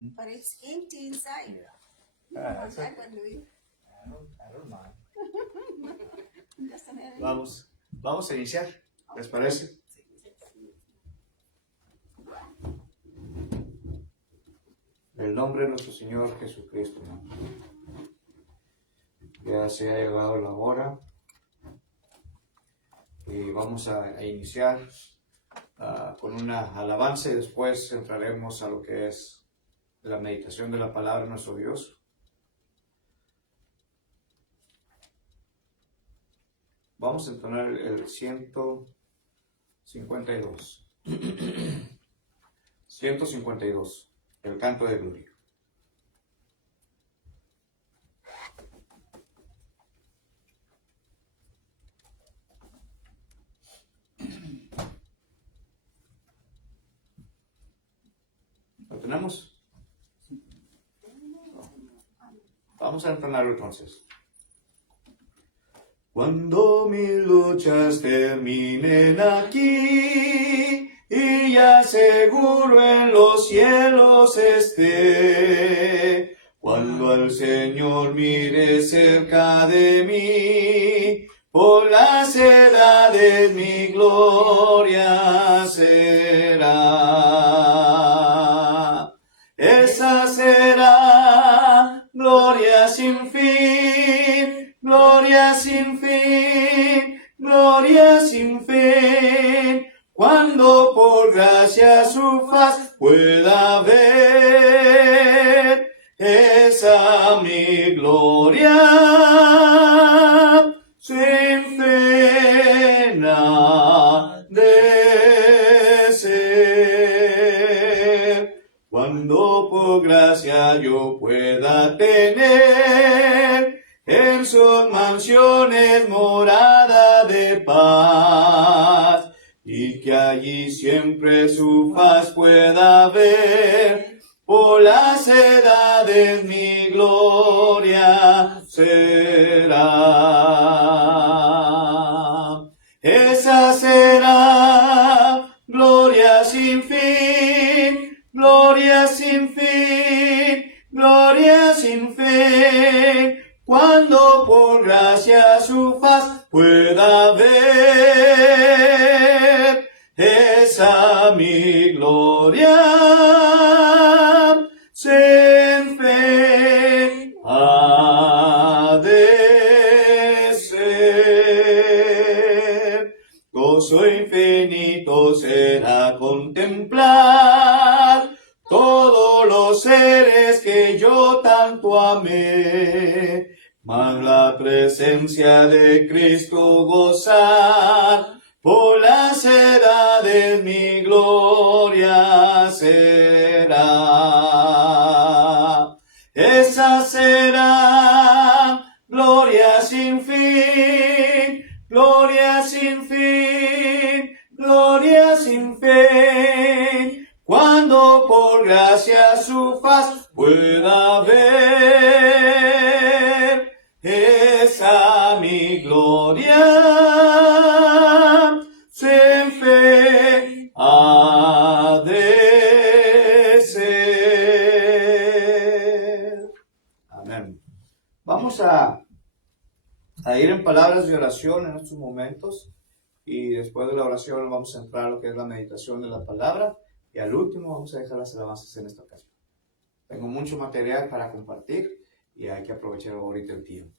But it's empty inside. Yeah. You don't want That's that okay. one, do you? I don't mind. Doesn't have any- Vamos a iniciar. ¿Les parece? En el nombre de nuestro Señor Jesucristo, ¿no? Ya se ha llegado la hora y vamos a iniciar con una alabanza y después entraremos a lo que es la meditación de la palabra de nuestro Dios. Vamos a entonar el 152. 152, el canto de gloria. ¿Lo tenemos? Vamos a entonarlo entonces. Cuando mis luchas terminen aquí y ya seguro en los cielos esté, cuando el Señor mire cerca de mí, por las edades mi gloria será. Esa será gloria sin fin, gloria sin fin, gloria sin fin, cuando por gracia su faz pueda ver. Esa mi gloria sin fin ha de ser. Cuando por gracia yo pueda tener en sus mansiones morada de paz, y que allí siempre su faz pueda ver, por las edades mi gloria será. Esa será gloria sin fin, gloria sin fin, gloria sin fin, cuando por gracia su faz pueda ver. Esa mi gloria sin fin ha de ser. Gozo infinito será contemplar todos los seres que yo tanto amé, mas la presencia de Cristo gozar, por las edades mi gloria será. Esa será gloria sin fin, gloria sin fin, gloria sin fin, cuando por gracia su faz pueda ver. Esa mi gloria sin fin ha de ser. Amén. Vamos a ir en palabras de oración en estos momentos, y después de la oración vamos a entrar a lo que es la meditación de la palabra, y al último vamos a dejar las alabanzas en esta ocasión. Tengo mucho material para compartir y hay que aprovechar ahorita el tiempo.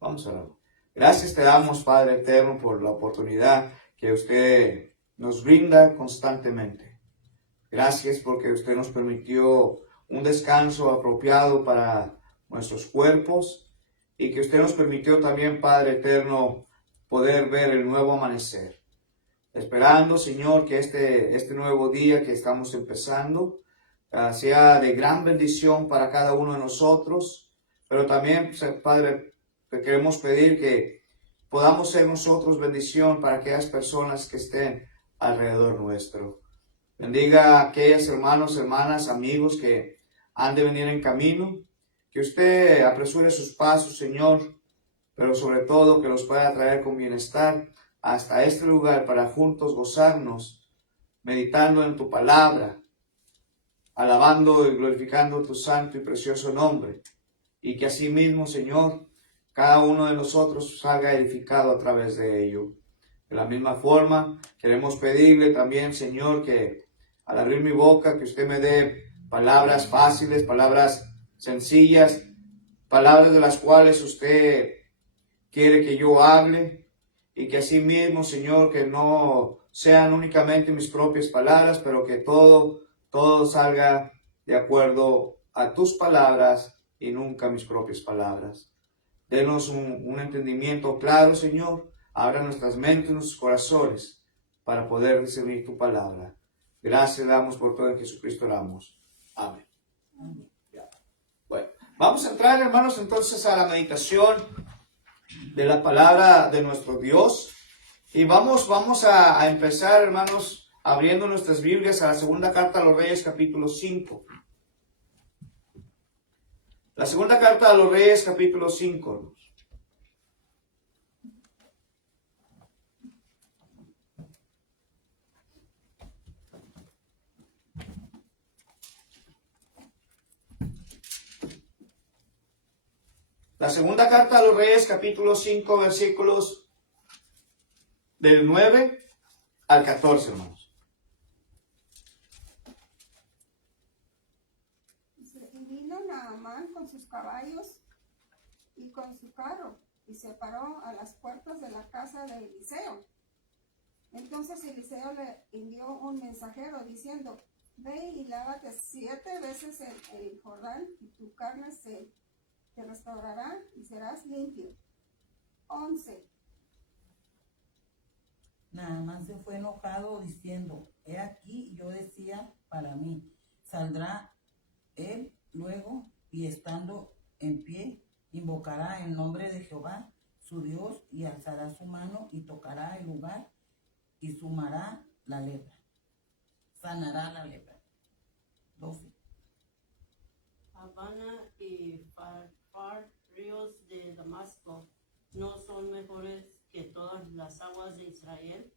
Vamos a orar. Gracias te damos, Padre eterno, por la oportunidad que usted nos brinda constantemente. Gracias porque usted nos permitió un descanso apropiado para nuestros cuerpos, y que usted nos permitió también, Padre eterno, poder ver el nuevo amanecer. Esperando, Señor, que este nuevo día que estamos empezando sea de gran bendición para cada uno de nosotros, pero también, Padre, te queremos pedir que podamos ser nosotros bendición para aquellas personas que estén alrededor nuestro. Bendiga a aquellos hermanos, hermanas, amigos que han de venir en camino, que usted apresure sus pasos, Señor, pero sobre todo que los pueda traer con bienestar hasta este lugar para juntos gozarnos, meditando en tu palabra, alabando y glorificando tu santo y precioso nombre. Y que asimismo, Señor, cada uno de nosotros salga edificado a través de ello. De la misma forma, queremos pedirle también, Señor, que al abrir mi boca, que usted me dé palabras fáciles, palabras sencillas, palabras de las cuales usted quiere que yo hable, y que asimismo, Señor, que no sean únicamente mis propias palabras, pero que todo salga de acuerdo a tus palabras y nunca mis propias palabras. Denos un entendimiento claro, Señor. Abra nuestras mentes, nuestros corazones, para poder recibir tu palabra. Gracias damos por todo en Jesucristo oramos. Amén. Bueno, vamos a entrar, hermanos, entonces a la meditación de la palabra de nuestro Dios. Y vamos a empezar, hermanos, abriendo nuestras Biblias a la segunda carta a los Reyes, capítulo 5. La segunda carta a los Reyes, capítulo 5, hermanos. La segunda carta a los Reyes, capítulo 5, versículos del 9 al 14, hermanos. Y vino Naamán con sus caballos y con su carro, y se paró a las puertas de la casa de Eliseo. Entonces Eliseo le envió un mensajero diciendo: ve y lávate 7 veces en el Jordán, y tu carne te restaurará y serás limpio. 11. Naamán se fue enojado diciendo: he aquí, yo decía para mí, saldrá él luego, y estando en pie, invocará el nombre de Jehová, su Dios, y alzará su mano y tocará el lugar y sanará la lepra. 12. Habana y Farfar, ríos de Damasco, no son mejores que todas las aguas de Israel.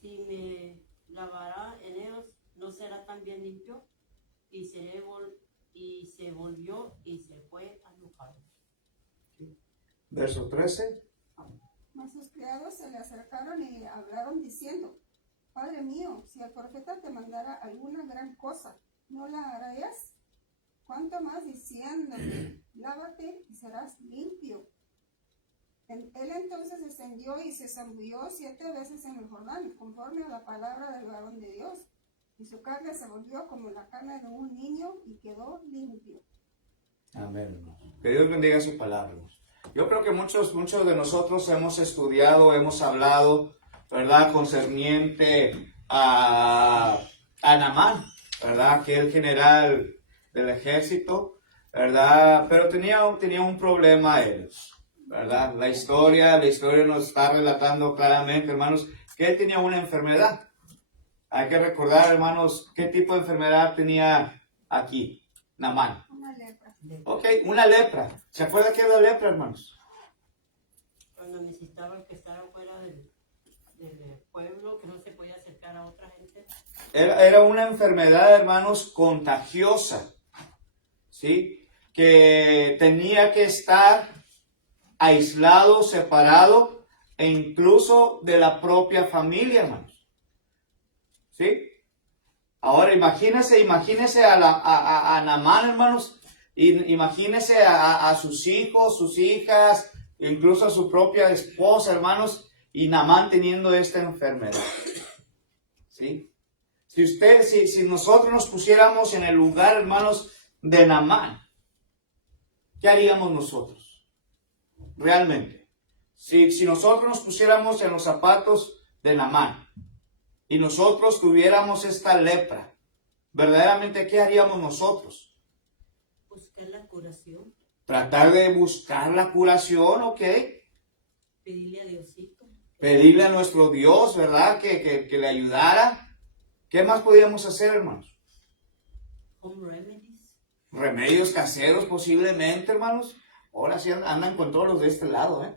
Si me lavará en ellos, ¿no será también limpio? Y se volvió y se fue enojado. Verso 13. Mas sus criados se le acercaron y le hablaron diciendo: Padre mío, si el profeta te mandara alguna gran cosa, ¿no la harías? ¿Cuánto más diciéndote: lávate y serás limpio? Él entonces descendió y se zambulló 7 veces en el Jordán, conforme a la palabra del varón de Dios. Y su carne se volvió como la carne de un niño y quedó limpio. Amén, hermanos. Que Dios bendiga su palabra, hermanos. Yo creo que muchos de nosotros hemos estudiado, hemos hablado, ¿verdad?, concerniente a Naamán, ¿verdad?, que el general del ejército, ¿verdad?, pero tenía un problema él, ¿verdad? La historia nos está relatando claramente, hermanos, que él tenía una enfermedad. Hay que recordar, hermanos, qué tipo de enfermedad tenía aquí Naamán. Una lepra. Ok, una lepra. ¿Se acuerda qué es la lepra, hermanos? Cuando necesitaban que estar fuera del pueblo, que no se podía acercar a otra gente. Era una enfermedad, hermanos, contagiosa, ¿sí? Que tenía que estar aislado, separado, e incluso de la propia familia, hermanos. ¿Sí? Ahora imagínese a Naamán, hermanos, imagínese a sus hijos, sus hijas, incluso a su propia esposa, hermanos, y Naamán teniendo esta enfermedad. ¿Sí? Si nosotros nos pusiéramos en el lugar, hermanos, de Naamán, ¿qué haríamos nosotros? Realmente. Si nosotros nos pusiéramos en los zapatos de Naamán y nosotros tuviéramos esta lepra, verdaderamente, ¿qué haríamos nosotros? Buscar la curación. Tratar de buscar la curación, ¿ok? Pedirle a Diosito. Pedirle a nuestro Dios, ¿verdad? Que le ayudara. ¿Qué más podíamos hacer, hermanos? Home remedies. Remedios caseros posiblemente, hermanos. Ahora sí andan con todos los de este lado, ¿eh?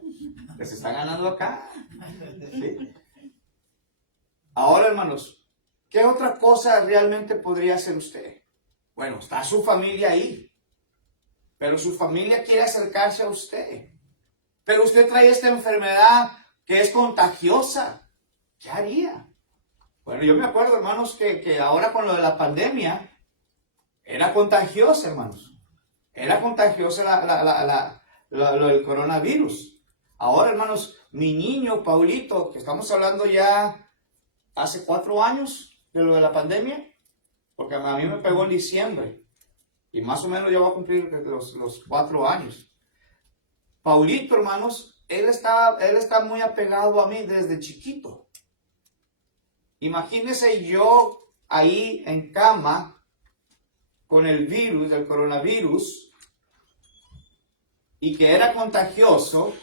Que se están ganando acá. ¿Sí? Ahora, hermanos, ¿qué otra cosa realmente podría hacer usted? Bueno, está su familia ahí, pero su familia quiere acercarse a usted. Pero usted trae esta enfermedad que es contagiosa. ¿Qué haría? Bueno, yo me acuerdo, hermanos, que ahora con lo de la pandemia, era contagiosa, hermanos. Era contagiosa lo del coronavirus. Ahora, hermanos, mi niño, Paulito, que estamos hablando ya hace 4 años de lo de la pandemia, porque a mí me pegó en diciembre, y más o menos ya va a cumplir los 4 años. Paulito, hermanos, él está muy apegado a mí desde chiquito. Imagínense yo ahí en cama con el virus, del coronavirus, y que era contagioso,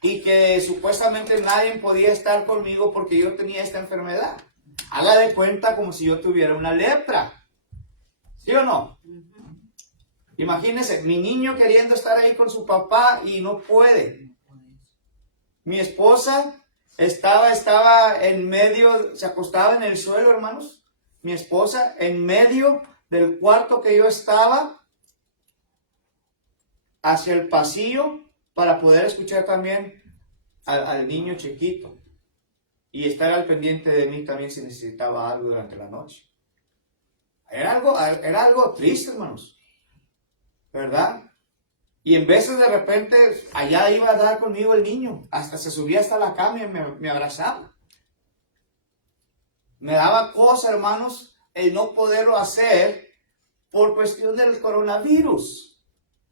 y que supuestamente nadie podía estar conmigo porque yo tenía esta enfermedad. Haga de cuenta como si yo tuviera una lepra. ¿Sí o no? Imagínense, mi niño queriendo estar ahí con su papá y no puede. Mi esposa estaba en medio, se acostaba en el suelo, hermanos. Mi esposa en medio del cuarto que yo estaba, hacia el pasillo, para poder escuchar también al niño chiquito. Y estar al pendiente de mí también si necesitaba algo durante la noche. Era algo triste, hermanos. ¿Verdad? Y en veces de repente allá iba a dar conmigo el niño. Hasta se subía hasta la cama y me abrazaba. Me daba cosa, hermanos, el no poderlo hacer por cuestión del coronavirus.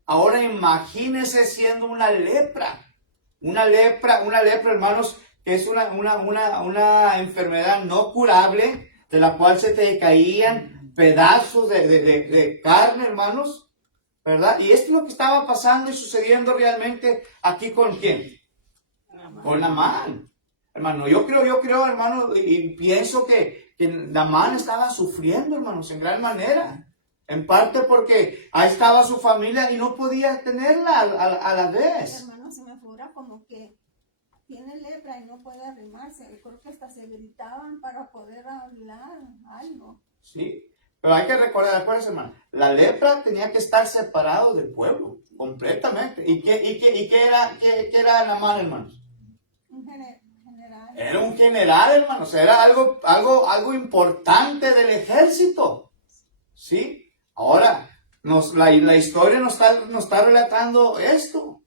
Ahora imagínense siendo una lepra. Una lepra, hermanos, que es una enfermedad no curable, de la cual se te caían pedazos de carne, hermanos. ¿Verdad? Y esto es lo que estaba pasando y sucediendo realmente aquí con ¿quién? Con Naamán. Hermano, yo creo, hermano, y pienso que Naamán estaba sufriendo, hermanos, en gran manera. En parte porque ahí estaba su familia y no podía tenerla a la vez. Hermano, se me figura como que tiene lepra y no puede arrimarse. Creo que hasta se gritaban para poder hablar algo. Sí. Pero hay que recordar, acuérdense, hermano, la lepra tenía que estar separado del pueblo, completamente. ¿Y qué era Naamán, hermanos? Un general. Era un general, hermanos, era algo importante del ejército. ¿Sí? Ahora, la historia nos está relatando esto.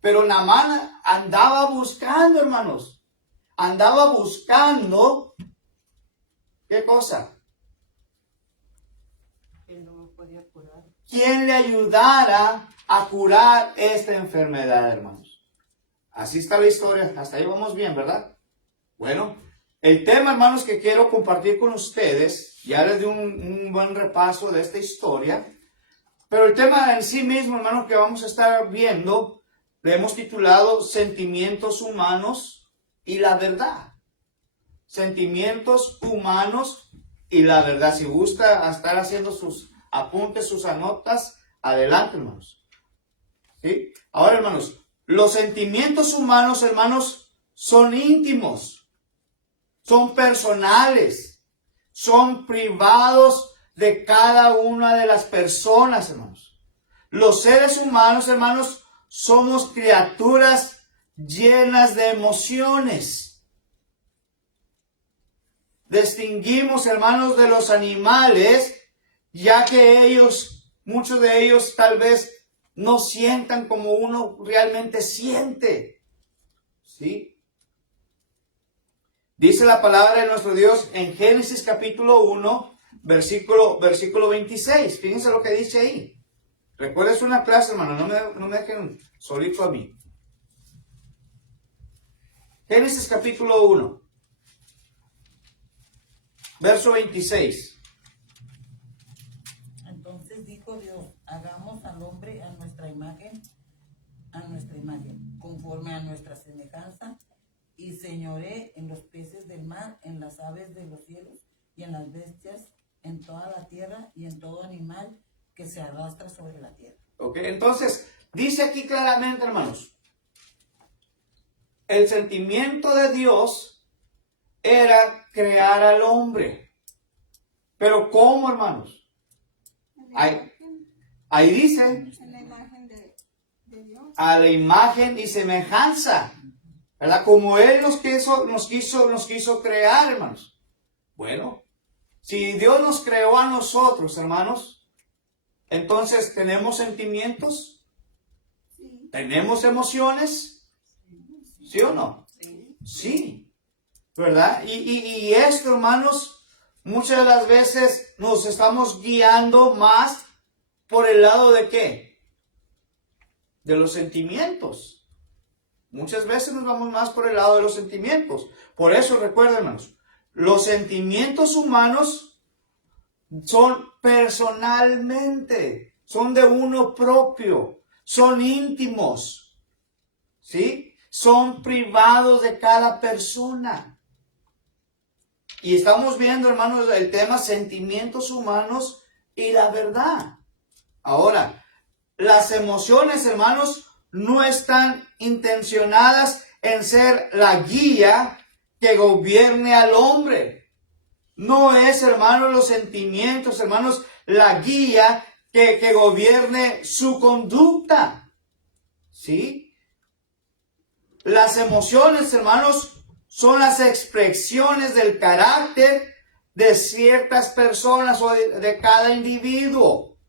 Pero Naamán andaba buscando, hermanos. Andaba buscando, ¿qué cosa? Quien le ayudara a curar esta enfermedad, hermanos. Así está la historia. Hasta ahí vamos bien, ¿verdad? Bueno, el tema, hermanos, que quiero compartir con ustedes, ya les di un buen repaso de esta historia, pero el tema en sí mismo, hermanos, que vamos a estar viendo, le hemos titulado Sentimientos Humanos y la Verdad. Sentimientos humanos y la verdad. Si gusta estar haciendo sus apuntes, sus anotas, adelante, hermanos. ¿Sí? Ahora, hermanos, los sentimientos humanos, hermanos, son íntimos, son personales, son privados de cada una de las personas, hermanos. Los seres humanos, hermanos, somos criaturas llenas de emociones. Distinguimos, hermanos, de los animales, ya que muchos de ellos tal vez no sientan como uno realmente siente. ¿Sí? Dice la palabra de nuestro Dios en Génesis capítulo 1, versículo 26. Fíjense lo que dice ahí. Recuerden, es una clase, hermano, no me dejen solito a mí. Génesis capítulo 1, verso 26. Entonces dijo Dios, hagamos al hombre a nuestra imagen, conforme a nuestra semejanza, y señoré en los peces del mar, en las aves de los cielos, y en las bestias, en toda la tierra, y en todo animal que se arrastra sobre la tierra. Ok, entonces, dice aquí claramente, hermanos, el sentimiento de Dios era crear al hombre. Pero ¿cómo, hermanos? Ahí dice, En la imagen de Dios. a la imagen y semejanza, ¿verdad? Como Él nos quiso crear, hermanos. Bueno, si Dios nos creó a nosotros, hermanos, entonces tenemos sentimientos, Sí. tenemos emociones, ¿sí o no? Sí, ¿verdad? Y esto, hermanos, muchas de las veces nos estamos guiando más por el lado de ¿qué? De los sentimientos. Muchas veces nos vamos más por el lado de los sentimientos. Por eso, recuerden, hermanos, los sentimientos humanos son personalmente, son de uno propio, son íntimos, ¿sí? Son privados de cada persona. Y estamos viendo, hermanos, el tema sentimientos humanos y la verdad. Ahora, las emociones, hermanos, no están intencionadas en ser la guía que gobierne al hombre. No es, hermanos, los sentimientos, hermanos, la guía que gobierne su conducta. ¿Sí? Las emociones, hermanos, son las expresiones del carácter de ciertas personas o de cada individuo,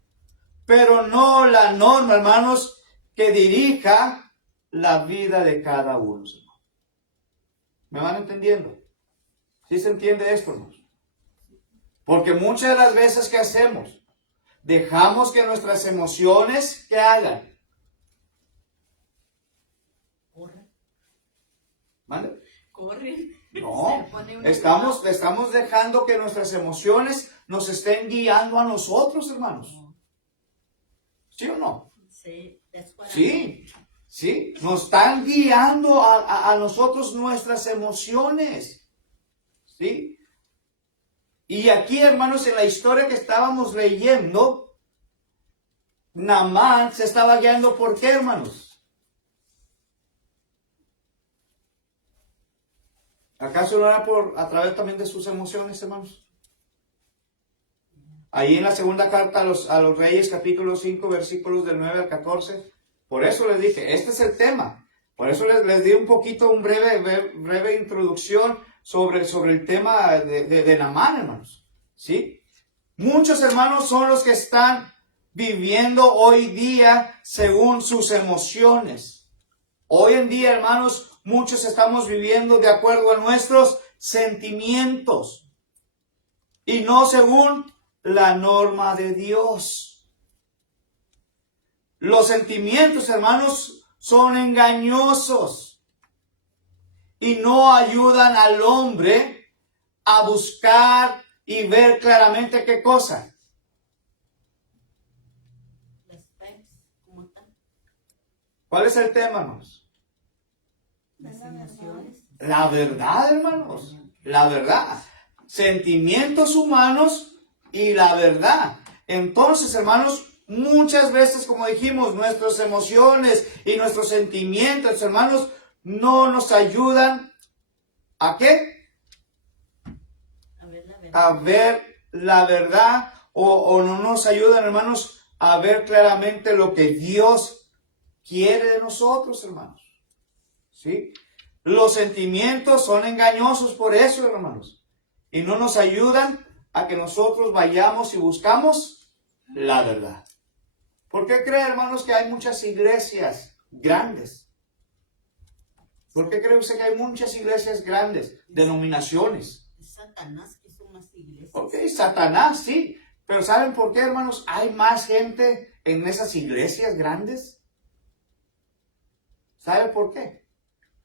pero no la norma, hermanos, que dirija la vida de cada uno. ¿Me van entendiendo? ¿Sí se entiende esto, hermanos? Porque muchas de las veces que hacemos, dejamos que nuestras emociones, ¿qué hagan? Corre. ¿Mande? Corre. No, Se pone uno estamos dejando que nuestras emociones nos estén guiando a nosotros, hermanos. ¿Sí o no? Sí, that's what I Sí, sí, nos están guiando a nosotros nuestras emociones. ¿Sí? Y aquí, hermanos, en la historia que estábamos leyendo, Naamán se estaba guiando ¿por qué, hermanos? ¿Acaso no era a través también de sus emociones, hermanos? Ahí en la segunda carta a los Reyes, capítulo 5, versículos del 9 al 14. Por eso les dije, este es el tema. Por eso les di un poquito, breve introducción sobre el tema de Naamán, hermanos. ¿Sí? Muchos hermanos son los que están viviendo hoy día según sus emociones. Hoy en día, hermanos, muchos estamos viviendo de acuerdo a nuestros sentimientos y no según la norma de Dios. Los sentimientos, hermanos, son engañosos y no ayudan al hombre a buscar y ver claramente qué cosa. Las facts, ¿cómo están? ¿Cuál es el tema, hermanos? Las emociones. La verdad, hermanos. La verdad. Sentimientos humanos y la verdad. Entonces, hermanos, muchas veces, como dijimos, nuestras emociones y nuestros sentimientos, hermanos, no nos ayudan ¿a qué? A ver la verdad. A ver la verdad o no nos ayudan, hermanos, a ver claramente lo que Dios quiere de nosotros, hermanos. ¿Sí? Los sentimientos son engañosos por eso, hermanos. Y no nos ayudan a que nosotros vayamos y buscamos la verdad. ¿Por qué cree, hermanos, que hay muchas iglesias grandes? ¿Por qué cree usted que hay muchas iglesias grandes, denominaciones? Es Satanás que son más iglesias. Ok, Satanás, sí. Pero ¿saben por qué, hermanos? Hay más gente en esas iglesias grandes. ¿Saben por qué?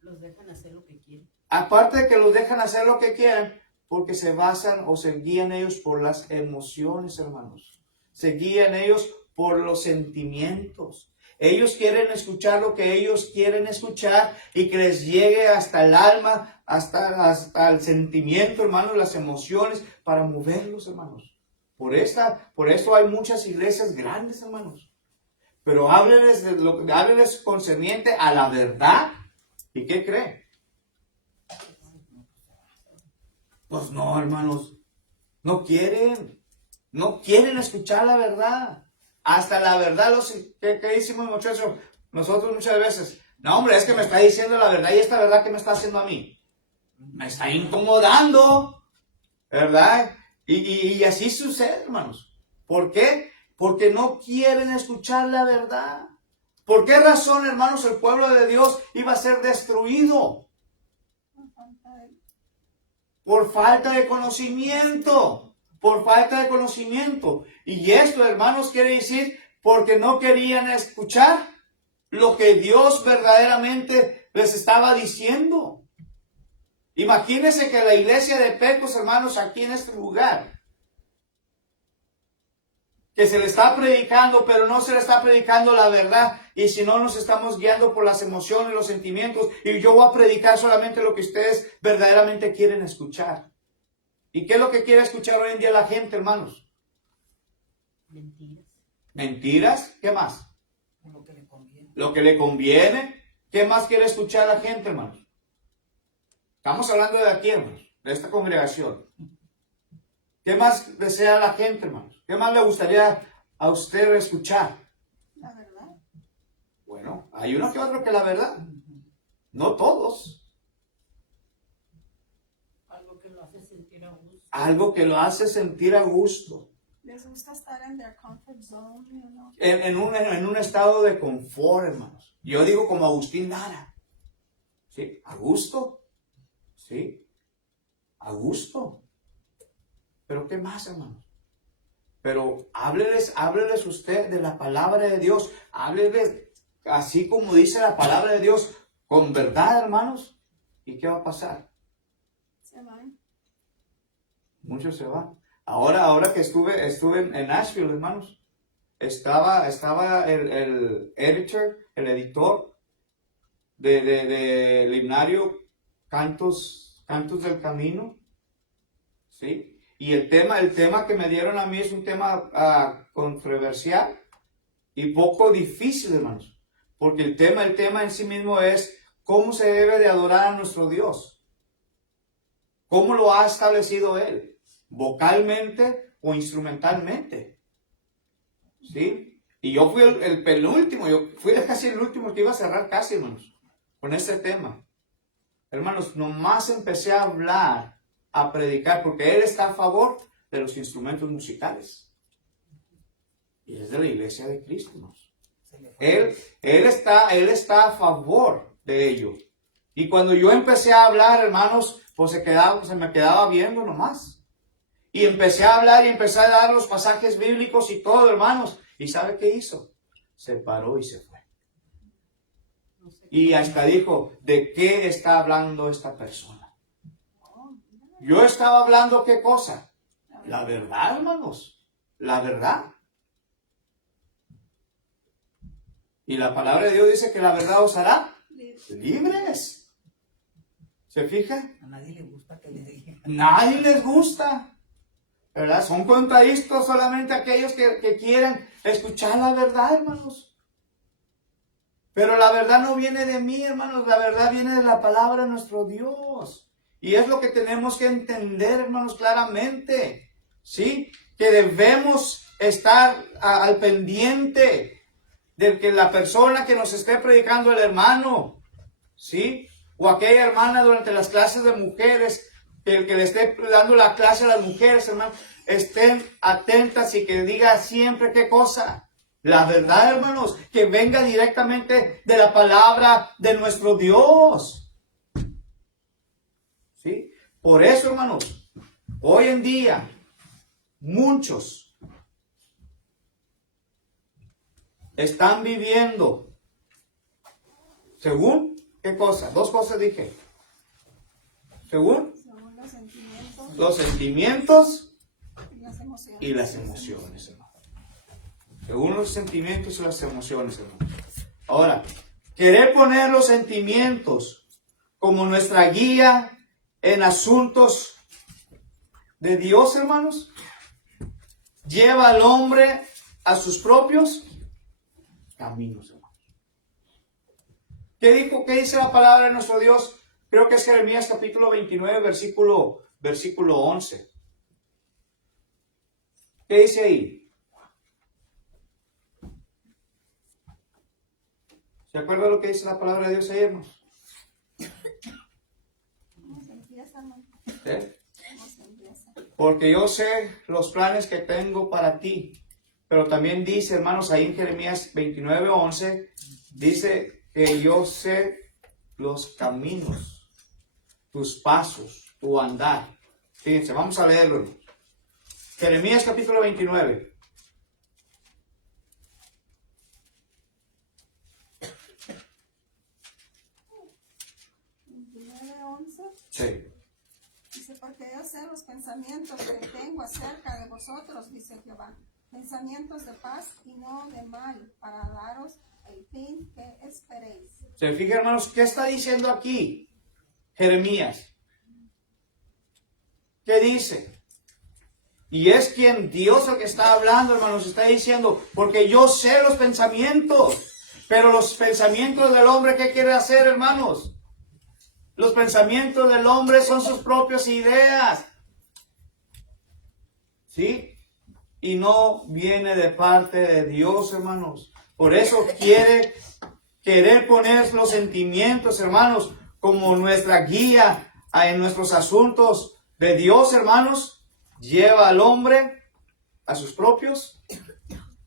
Los dejan hacer lo que quieren. Aparte de que los dejan hacer lo que quieran, porque se basan o se guían ellos por las emociones, hermanos. Se guían ellos por los sentimientos. Ellos quieren escuchar lo que ellos quieren escuchar y que les llegue hasta el alma, hasta el sentimiento, hermanos, las emociones, para moverlos, hermanos. Por eso hay muchas iglesias grandes, hermanos. Pero háblenles concerniente a la verdad. ¿Y qué cree? Pues no, hermanos, no quieren. No quieren escuchar la verdad. Hasta la verdad, ¿qué decimos muchachos? Nosotros muchas veces, no hombre, es que me está diciendo la verdad y esta verdad que me está haciendo a mí. Me está incomodando, ¿verdad? Y así sucede, hermanos. ¿Por qué? Porque no quieren escuchar la verdad. ¿Por qué razón, hermanos, el pueblo de Dios iba a ser destruido? Por falta de conocimiento. Por falta de conocimiento. Y esto, hermanos, quiere decir porque no querían escuchar lo que Dios verdaderamente les estaba diciendo. Imagínense que la iglesia de Pecos, hermanos, aquí en este lugar, que se le está predicando, pero no se le está predicando la verdad, y si no nos estamos guiando por las emociones, los sentimientos, y yo voy a predicar solamente lo que ustedes verdaderamente quieren escuchar. ¿Y qué es lo que quiere escuchar hoy en día la gente, hermanos? Mentiras. ¿Mentiras? ¿Qué más? Lo que le conviene. Lo que le conviene. ¿Qué más quiere escuchar la gente, hermanos? Estamos hablando de aquí, hermanos, de esta congregación. ¿Qué más desea la gente, hermanos? ¿Qué más le gustaría a usted escuchar? La verdad. Bueno, hay uno que otro que la verdad. No todos. Algo que lo hace sentir a gusto. Algo que lo hace sentir a gusto. Les gusta estar en their comfort zone, you know. En un estado de confort, hermanos. Yo digo como Agustín Lara. ¿Sí? ¿A gusto? ¿Sí? ¿A gusto? ¿Pero qué más, hermanos? Pero hábleles usted de la palabra de Dios. Hábleles así como dice la palabra de Dios, con verdad, hermanos. ¿Y qué va a pasar? Se van. Muchos se van. Ahora que estuve en Nashville, hermanos, estaba el editor del himnario Cantos del Camino, ¿sí? Y el tema que me dieron a mí es un tema controversial y poco difícil, hermanos, porque el tema en sí mismo es cómo se debe de adorar a nuestro Dios, cómo lo ha establecido Él, vocalmente o instrumentalmente, ¿sí? Y yo fui el penúltimo, yo fui casi el último que iba a cerrar casi, hermanos, con este tema. Hermanos, nomás empecé a hablar, a predicar, porque Él está a favor de los instrumentos musicales. Y es de la iglesia de Cristo, hermanos. Él está a favor de ello. Y cuando yo empecé a hablar, hermanos, pues se me quedaba viendo nomás. Y empecé a hablar y empecé a dar los pasajes bíblicos y todo, hermanos. ¿Y sabe qué hizo? Se paró y se fue. Y hasta dijo, ¿de qué está hablando esta persona? Yo estaba hablando, ¿qué cosa? La verdad, hermanos. La verdad. Y la palabra de Dios dice que la verdad os hará libres. ¿Se fija? A nadie le gusta que le digan. Nadie les gusta. ¿Verdad? Son contradictos solamente aquellos que quieren escuchar la verdad, hermanos. Pero la verdad no viene de mí, hermanos. La verdad viene de la palabra de nuestro Dios. Y es lo que tenemos que entender, hermanos, claramente. ¿Sí? Que debemos estar al pendiente de que la persona que nos esté predicando, el hermano, ¿sí? O aquella hermana durante las clases de mujeres, que el que le esté dando la clase a las mujeres, hermanos, estén atentas y que diga siempre qué cosa. La verdad, hermanos, que venga directamente de la palabra de nuestro Dios. ¿Sí? Por eso, hermanos, hoy en día, muchos están viviendo, según, ¿qué cosa? Dos cosas dije. Según los sentimientos y las emociones, hermano. Según los sentimientos y las emociones, hermano. Ahora, querer poner los sentimientos como nuestra guía en asuntos de Dios, hermanos, lleva al hombre a sus propios caminos, hermanos. ¿Qué dice la palabra de nuestro Dios? Creo que es Jeremías capítulo 29, versículo 11. ¿Qué dice ahí? ¿Se acuerda lo que dice la palabra de Dios ahí, hermanos? ¿Cómo se empieza, hermano? ¿Eh? ¿Cómo se empieza? Porque yo sé los planes que tengo para ti. Pero también dice, hermanos, ahí en Jeremías 29:11, dice que yo sé los caminos, tus pasos, tu andar. Fíjense, vamos a leerlo. Jeremías capítulo 29. Sí. Dice, porque yo sé los pensamientos que tengo acerca de vosotros, dice Jehová, pensamientos de paz y no de mal, para daros el fin que esperéis. Se fijan, hermanos, ¿qué está diciendo aquí Jeremías? ¿Qué dice? Y es quien Dios el que está hablando, hermanos, está diciendo, porque yo sé los pensamientos, pero los pensamientos del hombre, ¿qué quiere hacer, hermanos? Los pensamientos del hombre son sus propias ideas. ¿Sí? Y no viene de parte de Dios, hermanos. Por eso querer poner los sentimientos, hermanos, como nuestra guía en nuestros asuntos de Dios, hermanos, lleva al hombre a sus propios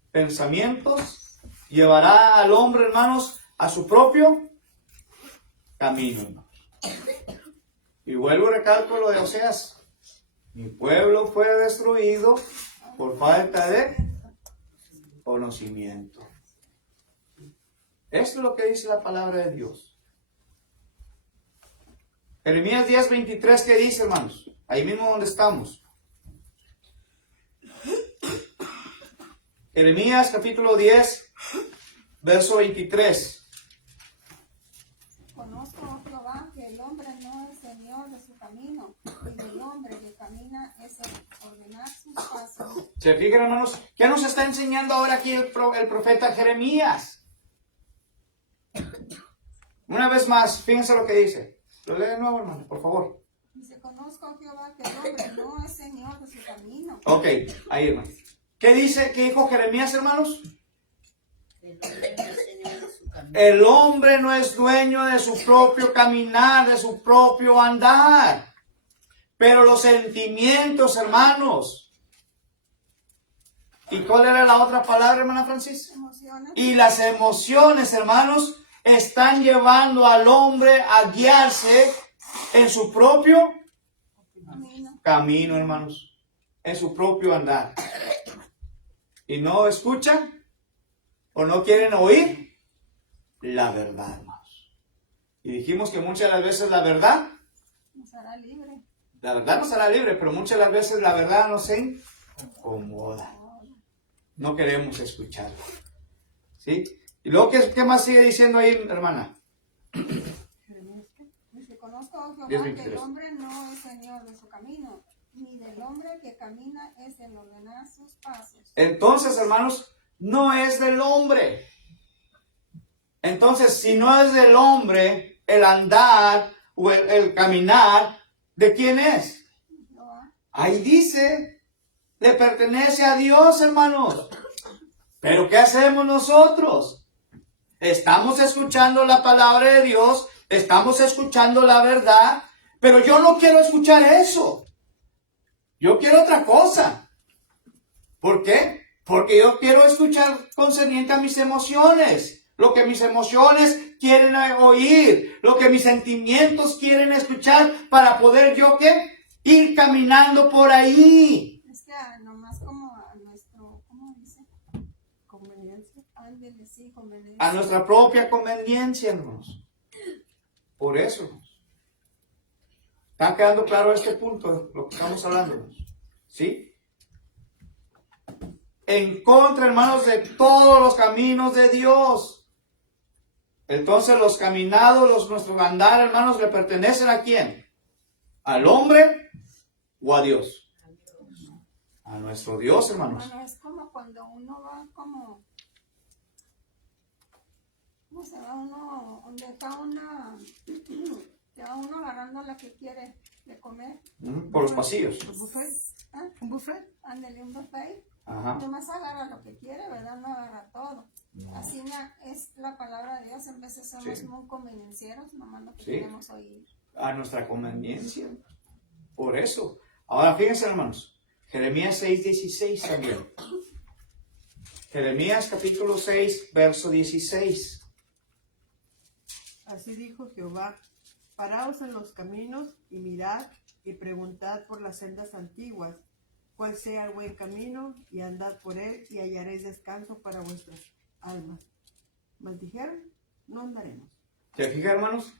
pensamientos, llevará al hombre, hermanos, a su propio camino, hermanos. Y vuelvo y recalco lo de Oseas. Mi pueblo fue destruido por falta de conocimiento. Esto es lo que dice la palabra de Dios. Jeremías 10:23, ¿qué dice, hermanos? Ahí mismo donde estamos. Jeremías capítulo 10, verso 23. Conozco, oh Jehová, que el hombre no es señor de su camino, y el hombre que camina es el ordenar sus pasos. ¿Se fijan, hermanos? ¿Qué nos está enseñando ahora aquí el profeta Jeremías? Una vez más, fíjense lo que dice. Lo lee de nuevo, hermano, por favor. Dice, conozco, oh Jehová, que el hombre no es señor de su camino. Ok, ahí, hermano. ¿Qué dice? ¿Qué dijo Jeremías, hermanos? El hombre no es señor de su camino. El hombre no es dueño de su propio caminar, de su propio andar. Pero los sentimientos, hermanos. ¿Y cuál era la otra palabra, hermana Francis? Emociones. Y las emociones, hermanos, están llevando al hombre a guiarse en su propio camino, hermanos. En su propio andar. Y no escuchan o no quieren oír la verdad, hermanos. Y dijimos que muchas de las veces la verdad Nos hará libre. La verdad nos hará libre, pero muchas de las veces la verdad nos incomoda. No queremos escucharla. ¿Sí? Y luego, ¿qué más sigue diciendo ahí, hermana? Dice, conozco, oh Jehová, 10:23. que el hombre no es señor de su camino, ni del hombre que camina es el ordenar sus pasos. Entonces, hermanos, no es del hombre. Entonces, si no es del hombre, el andar o el caminar, ¿de quién es? Jehová. Ahí dice, le pertenece a Dios, hermanos. Pero ¿qué hacemos nosotros? Estamos escuchando la palabra de Dios, estamos escuchando la verdad, pero yo no quiero escuchar eso. Yo quiero otra cosa. ¿Por qué? Porque yo quiero escuchar concerniente a mis emociones, lo que mis emociones quieren oír, lo que mis sentimientos quieren escuchar para poder yo, ¿qué? Ir caminando por ahí. Es que nomás como a nuestro, ¿cómo dice? Conveniencia. Ándele, sí, conveniencia. A nuestra propia conveniencia, hermanos. Por eso, hermanos. ¿Está quedando claro este punto, lo que estamos hablando, hermanos? ¿Sí? En contra, hermanos, de todos los caminos de Dios. Entonces los caminados, nuestro andar, hermanos, ¿le pertenecen a quién? ¿Al hombre o a Dios? A nuestro Dios, hermanos. Bueno, es como cuando uno va como... ¿Cómo se va uno? Donde está una... que va uno agarrando la que quiere de comer. Por los pasillos. ¿Un buffet? ¿Ah? ¿Un buffet? Ándele, un buffet. Ajá. Nomás agarra lo que quiere, ¿verdad? No agarra todo. No. Así es la palabra de Dios. En veces somos Sí. muy convenencieros, nomás lo que Sí. queremos oír. A nuestra conveniencia. Por eso. Ahora fíjense, hermanos. Jeremías 6:16 también. Jeremías capítulo 6, verso 16. Así dijo Jehová: paraos en los caminos y mirad y preguntad por las sendas antiguas, cuál sea el buen camino, y andad por él y hallaréis descanso para vuestras almas. Mas dijeron: no andaremos. ¿Te fijas, hermanos?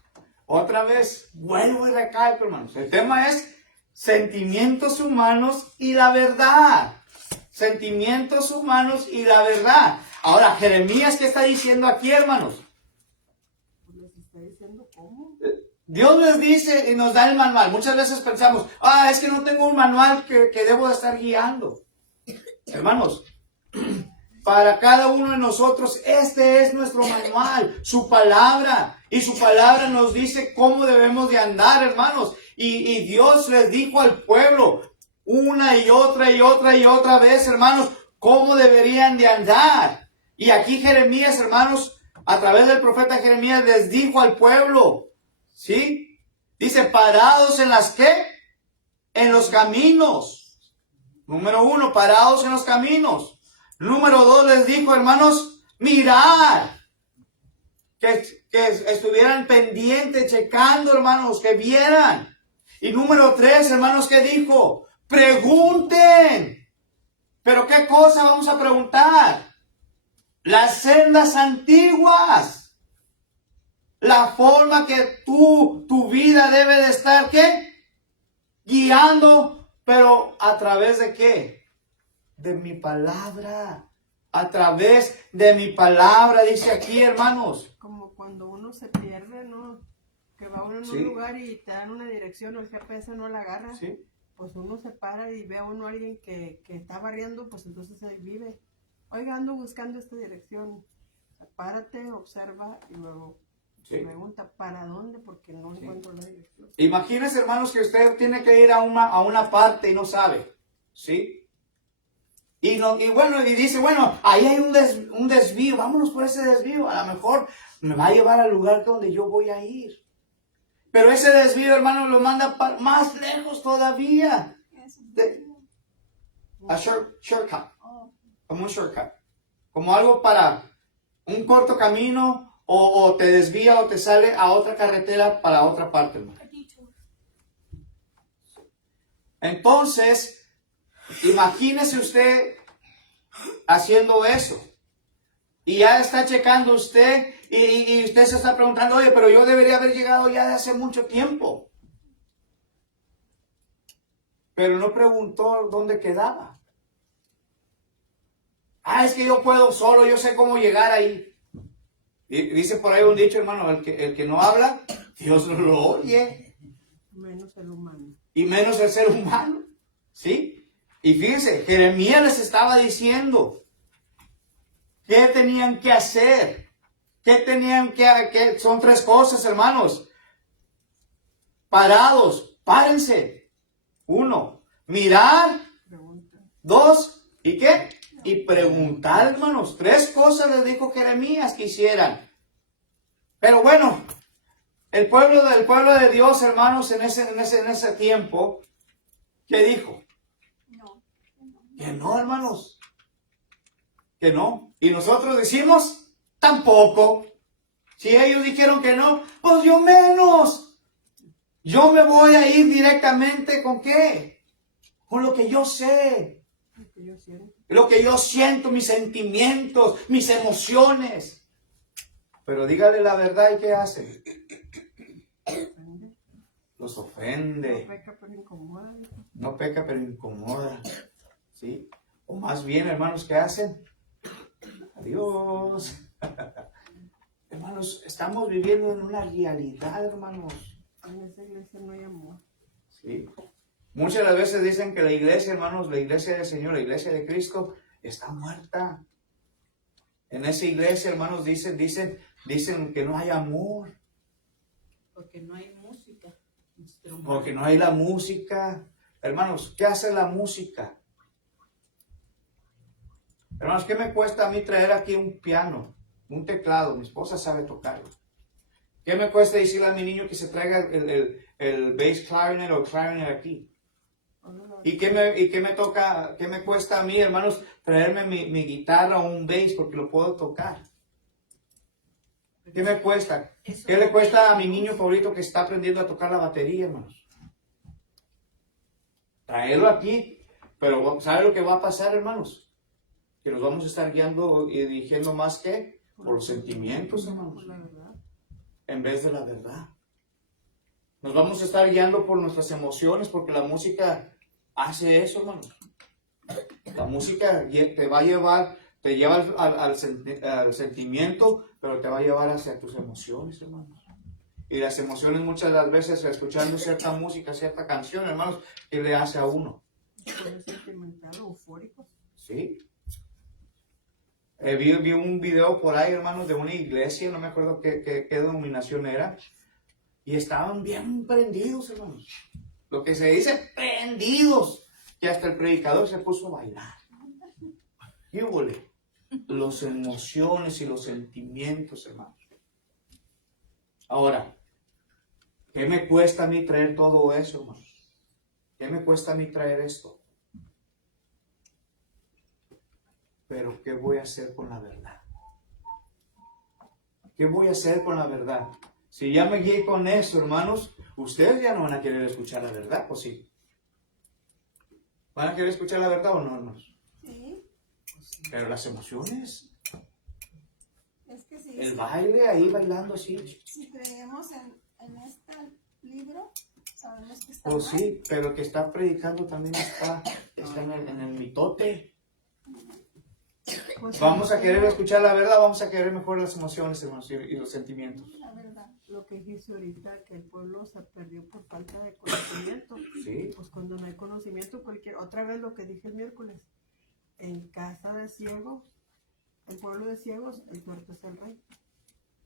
Otra vez, vuelvo y recalco, hermanos. El tema es sentimientos humanos y la verdad. Sentimientos humanos y la verdad. Ahora, Jeremías, ¿qué está diciendo aquí, hermanos? Pues les está diciendo cómo. Dios les dice y nos da el manual. Muchas veces pensamos, es que no tengo un manual que debo de estar guiando. Hermanos, para cada uno de nosotros, este es nuestro manual, su palabra. Y su palabra nos dice cómo debemos de andar, hermanos. Y Dios les dijo al pueblo una y otra vez, hermanos, cómo deberían de andar. Y aquí Jeremías, hermanos, a través del profeta Jeremías les dijo al pueblo, ¿sí? Dice, parados en las ¿qué? En los caminos. Número 1, parados en los caminos. Número 2, les dijo, hermanos, mirar. Que estuvieran pendientes, checando, hermanos, que vieran. Y número 3, hermanos, ¿qué dijo? Pregunten. ¿Pero qué cosa vamos a preguntar? Las sendas antiguas. La forma que tu vida debe de estar, ¿qué? Guiando, pero ¿a través de qué? De mi palabra. A través de mi palabra, dice aquí, hermanos. Como cuando uno se pierde, ¿no? Que va uno en Sí. un lugar y te dan una dirección, el GPS no la agarra. ¿Sí? Pues uno se para y ve a uno alguien que está barriendo, pues entonces ahí vive. Oiga, ando buscando esta dirección. Párate, observa y luego Sí. pregunta ¿para dónde? Porque no Sí. encuentro la dirección. Imagínese, hermanos, que usted tiene que ir a una parte y no sabe, ¿sí? Y dice, bueno, ahí hay un desvío, vámonos por ese desvío, a lo mejor me va a llevar al lugar donde yo voy a ir. Pero ese desvío, hermano, lo manda más lejos todavía. A shortcut, como un shortcut, como algo para un corto camino, o te desvía o te sale a otra carretera para otra parte, hermano. Entonces, imagínese usted haciendo eso. Y ya está checando usted y usted se está preguntando, oye, pero yo debería haber llegado ya de hace mucho tiempo. Pero no preguntó dónde quedaba. Es que yo puedo solo, yo sé cómo llegar ahí. Y dice por ahí un dicho, hermano, el que no habla, Dios no lo oye. Menos el humano. Y menos el ser humano, ¿sí? Y fíjense, Jeremías les estaba diciendo qué tenían que hacer, qué tenían que son 3 cosas, hermanos. Parados, párense. 1, mirar. Pregunta. 2, ¿y qué? Y preguntar, hermanos. 3 cosas les dijo Jeremías que hicieran. Pero bueno, el pueblo de Dios, hermanos, en ese tiempo, ¿qué dijo? No. Que no, hermanos. Que no. Y nosotros decimos, tampoco. Si ellos dijeron que no, pues yo menos. Yo me voy a ir directamente ¿con qué? Con lo que yo sé. Lo que yo siento. Lo que yo siento, mis sentimientos, mis emociones. Pero dígale la verdad y ¿qué hace? Ofende. Los No ofende. peca pero incomoda. No peca, pero incomoda. ¿Sí? O más bien, hermanos, ¿qué hacen? Adiós. Hermanos, estamos viviendo en una realidad, hermanos. En esa iglesia no hay amor. ¿Sí? Muchas de las veces dicen que la iglesia, hermanos, la iglesia del Señor, la iglesia de Cristo, está muerta. En esa iglesia, hermanos, dicen que no hay amor. Porque no hay música. Porque no hay la música. Hermanos, ¿qué hace la música? Hermanos, ¿qué me cuesta a mí traer aquí un piano, un teclado? Mi esposa sabe tocarlo. ¿Qué me cuesta decirle a mi niño que se traiga el bass clarinet o el clarinet aquí? ¿Y qué me cuesta a mí, hermanos, traerme mi guitarra o un bass porque lo puedo tocar? ¿Qué me cuesta? ¿Qué le cuesta a mi niño favorito que está aprendiendo a tocar la batería, hermanos? Traerlo aquí. Pero ¿sabe lo que va a pasar, hermanos? Que nos vamos a estar guiando y dirigiendo más que por los sentimientos, hermanos, en vez de la verdad. Nos vamos a estar guiando por nuestras emociones, porque la música hace eso, hermanos. La música te va a llevar, te lleva al sentimiento, pero te va a llevar hacia tus emociones, hermanos. Y las emociones muchas de las veces, escuchando cierta música, cierta canción, hermanos, ¿qué le hace a uno? Sentimental, eufórico. Sí. Vi un video por ahí, hermanos, de una iglesia, no me acuerdo qué denominación era, y estaban bien prendidos, hermanos. Lo que se dice, prendidos, que hasta el predicador se puso a bailar. ¿Qué huele? Los emociones y los sentimientos, hermanos. Ahora, ¿qué me cuesta a mí traer todo eso, hermanos? ¿Qué me cuesta a mí traer esto? Pero ¿qué voy a hacer con la verdad? ¿Qué voy a hacer con la verdad? Si ya me guié con eso, hermanos, ustedes ya no van a querer escuchar la verdad, ¿o sí? ¿Van a querer escuchar la verdad o no, hermanos? Sí. Pero las emociones, Es que sí. el baile ahí bailando así. Si creemos en este libro, sabemos que está Pues mal. sí, pero el que está predicando también está en el mitote. Pues, Vamos a querer escuchar la verdad, vamos a querer mejor las emociones, hermanos, y los sentimientos. La verdad. lo que dijiste ahorita, que el pueblo se perdió por falta de conocimiento. Sí. Pues cuando no hay conocimiento, otra vez lo que dije el miércoles, en casa de ciegos, en pueblo de ciegos, el tuerto es el rey.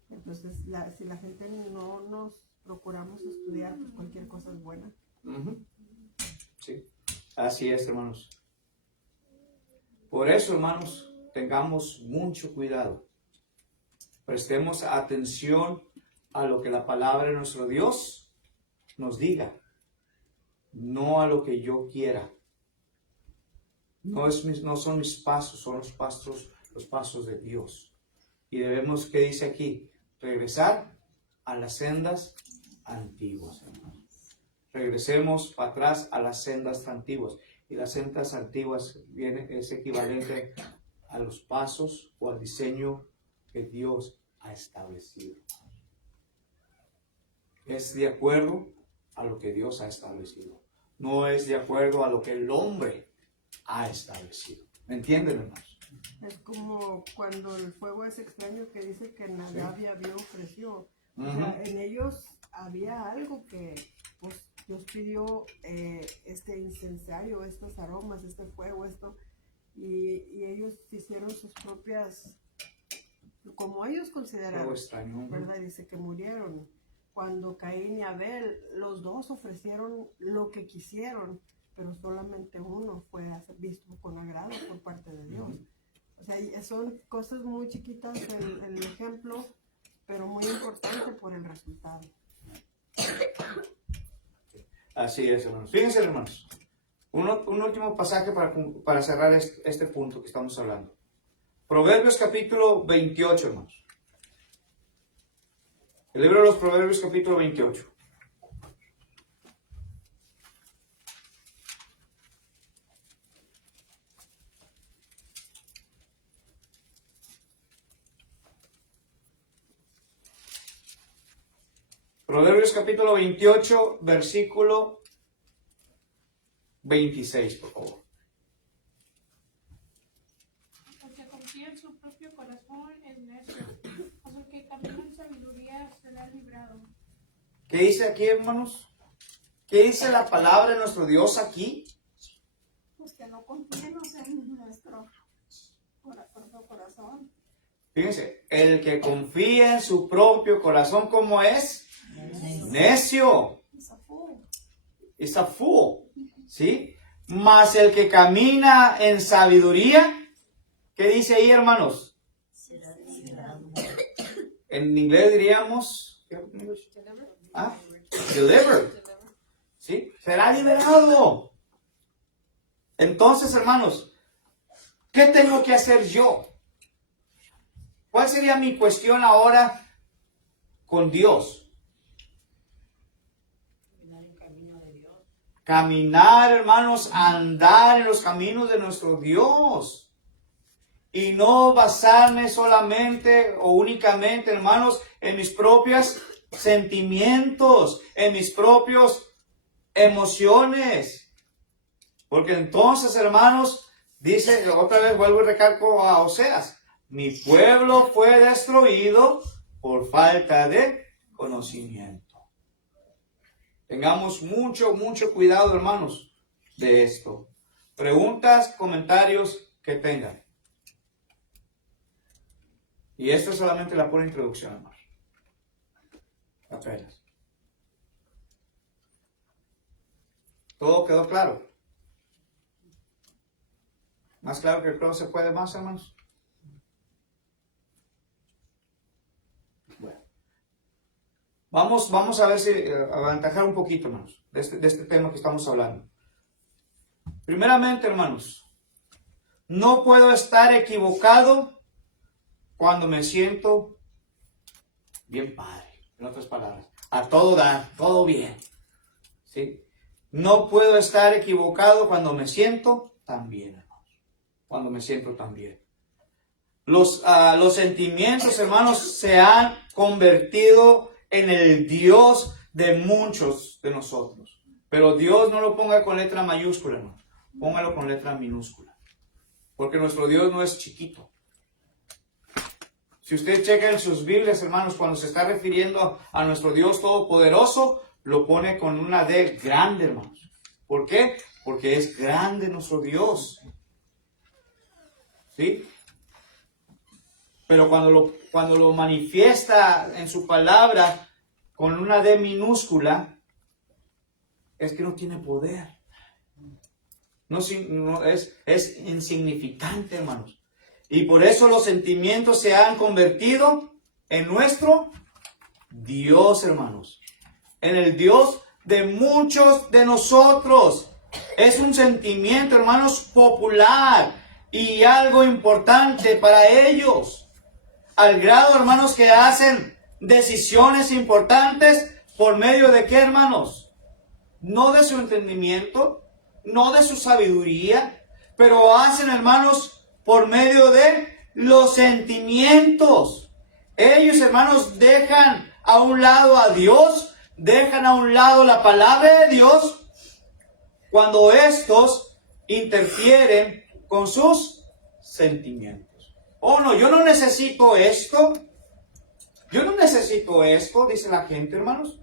Entonces, si la gente no nos procuramos estudiar, pues cualquier cosa es buena. Uh-huh. Sí, así es, hermanos. Por eso, hermanos, tengamos mucho cuidado. Prestemos atención a lo que la palabra de nuestro Dios nos diga, no a lo que yo quiera. No son mis pasos, son los pasos de Dios. Y debemos, ¿qué dice aquí? Regresar a las sendas antiguas, hermanos. Regresemos para atrás a las sendas antiguas. Y las sendas antiguas es equivalente a los pasos o al diseño que Dios ha establecido. Es de acuerdo a lo que Dios ha establecido. No es de acuerdo a lo que el hombre ha establecido. ¿Me entienden, hermanos? Es como cuando el fuego es extraño, que dice que Nadab y Abiú ofreció. Uh-huh. O sea, en ellos había algo que pues Dios pidió, este incensario, estos aromas, este fuego, y ellos hicieron sus propias, como ellos consideraron, Fuego extraño. ¿verdad? Dice que murieron. Cuando Caín y Abel, los dos ofrecieron lo que quisieron, pero solamente uno fue visto con agrado por parte de Dios. O sea, son cosas muy chiquitas el ejemplo, pero muy importante por el resultado. Así es, hermanos. Fíjense, hermanos. Un último pasaje para cerrar este punto que estamos hablando. Proverbios capítulo 28, hermanos. El libro de los Proverbios capítulo 28. Proverbios capítulo 28, versículo 26, por favor. Porque confía en su propio corazón es necio, mas el que camina en sabiduría será librado. ¿Qué dice aquí, hermanos? ¿Qué dice la palabra de nuestro Dios aquí? Pues que no confiemos en nuestro corazón. Fíjense, el que confía en su propio corazón, ¿cómo es? Necio. Es a fool. ¿Sí? Mas el que camina en sabiduría, ¿Qué dice ahí, hermanos? En inglés diríamos, delivered. ¿Sí? Será liberado. Entonces, hermanos, ¿qué tengo que hacer yo? ¿Cuál sería mi cuestión ahora con Dios? Caminar, hermanos, andar en los caminos de nuestro Dios. Y no basarme solamente o únicamente, hermanos, en mis propios sentimientos, en mis propios emociones. Porque entonces, hermanos, dice, otra vez vuelvo y recalco a Oseas, mi pueblo fue destruido por falta de conocimiento. Tengamos mucho cuidado, hermanos, de esto. Preguntas, comentarios que tengan. Y esta es solamente la pura introducción, hermano. Apenas. ¿Todo quedó claro? ¿Más claro que el claro se puede más, hermanos? Bueno. Vamos a ver si aventajar un poquito, hermanos, de este tema que estamos hablando. Primeramente, hermanos, no puedo estar equivocado cuando me siento bien padre. En otras palabras, a todo dar, todo bien. ¿Sí? No puedo estar equivocado cuando me siento tan bien, hermanos. Cuando me siento tan bien. Los sentimientos, hermanos, se han convertido en el Dios de muchos de nosotros. Pero Dios no lo ponga con letra mayúscula, hermano. Póngalo con letra minúscula. Porque nuestro Dios no es chiquito. Si usted checa en sus Biblias, hermanos, cuando se está refiriendo a nuestro Dios Todopoderoso, lo pone con una D grande, hermanos. ¿Por qué? Porque es grande nuestro Dios. ¿Sí? Pero cuando lo manifiesta en su palabra con una D minúscula, es que no tiene poder. No, es insignificante, hermanos. Y por eso los sentimientos se han convertido en nuestro Dios, hermanos. En el Dios de muchos de nosotros. Es un sentimiento, hermanos, popular y algo importante para ellos. Al grado, hermanos, que hacen decisiones importantes por medio de ¿qué, hermanos? No de su entendimiento, no de su sabiduría, pero hacen, hermanos, por medio de los sentimientos. Ellos, hermanos, dejan a un lado a Dios, dejan a un lado la palabra de Dios, cuando estos interfieren con sus sentimientos. Oh, no, yo no necesito esto. Yo no necesito esto, dice la gente, hermanos.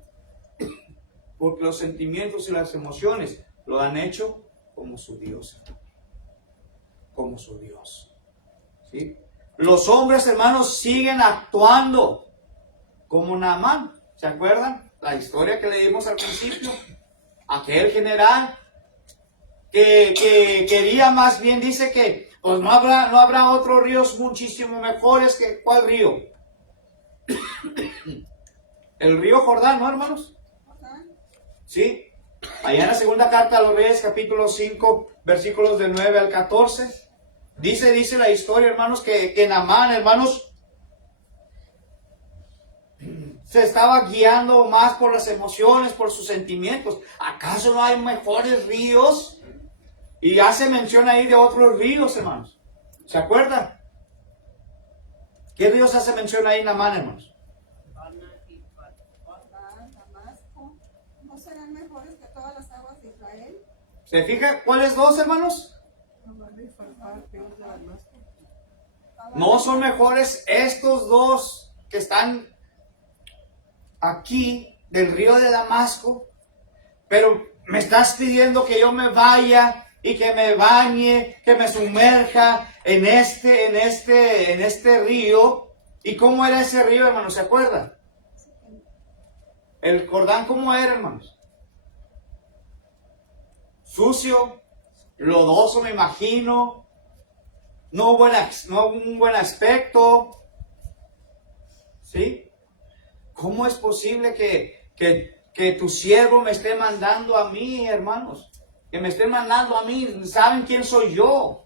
Porque los sentimientos y las emociones lo han hecho como su Dios. Como su Dios. ¿Sí? Los hombres, hermanos, siguen actuando como Naamán. ¿Se acuerdan? La historia que leímos al principio. Aquel general que quería, más bien dice que pues no habrá otros ríos muchísimo mejores que ¿cuál río? El río Jordán, ¿no, hermanos? ¿Sí? Allá en la segunda carta a los Reyes, capítulo 5, versículos del 9 al 14, dice la historia, hermanos, que Naamán, hermanos, se estaba guiando más por las emociones, por sus sentimientos. ¿Acaso no hay mejores ríos? Y hace mención ahí de otros ríos, hermanos. ¿Se acuerdan? ¿Qué ríos hace mención ahí Naamán, hermanos? Damasco, ¿no serán mejores que todas las aguas de Israel? ¿Se fija cuáles dos, hermanos? No son mejores estos dos que están aquí del río de Damasco, pero me estás pidiendo que yo me vaya y que me bañe, que me sumerja en este río. ¿Y cómo era ese río, hermanos? ¿Se acuerdan? El Jordán, ¿cómo era, hermanos? Sucio, lodoso, me imagino. no un buen aspecto. ¿Sí? ¿Cómo es posible que tu siervo me esté mandando a mí, hermanos? Que me esté mandando a mí. ¿Saben quién soy yo?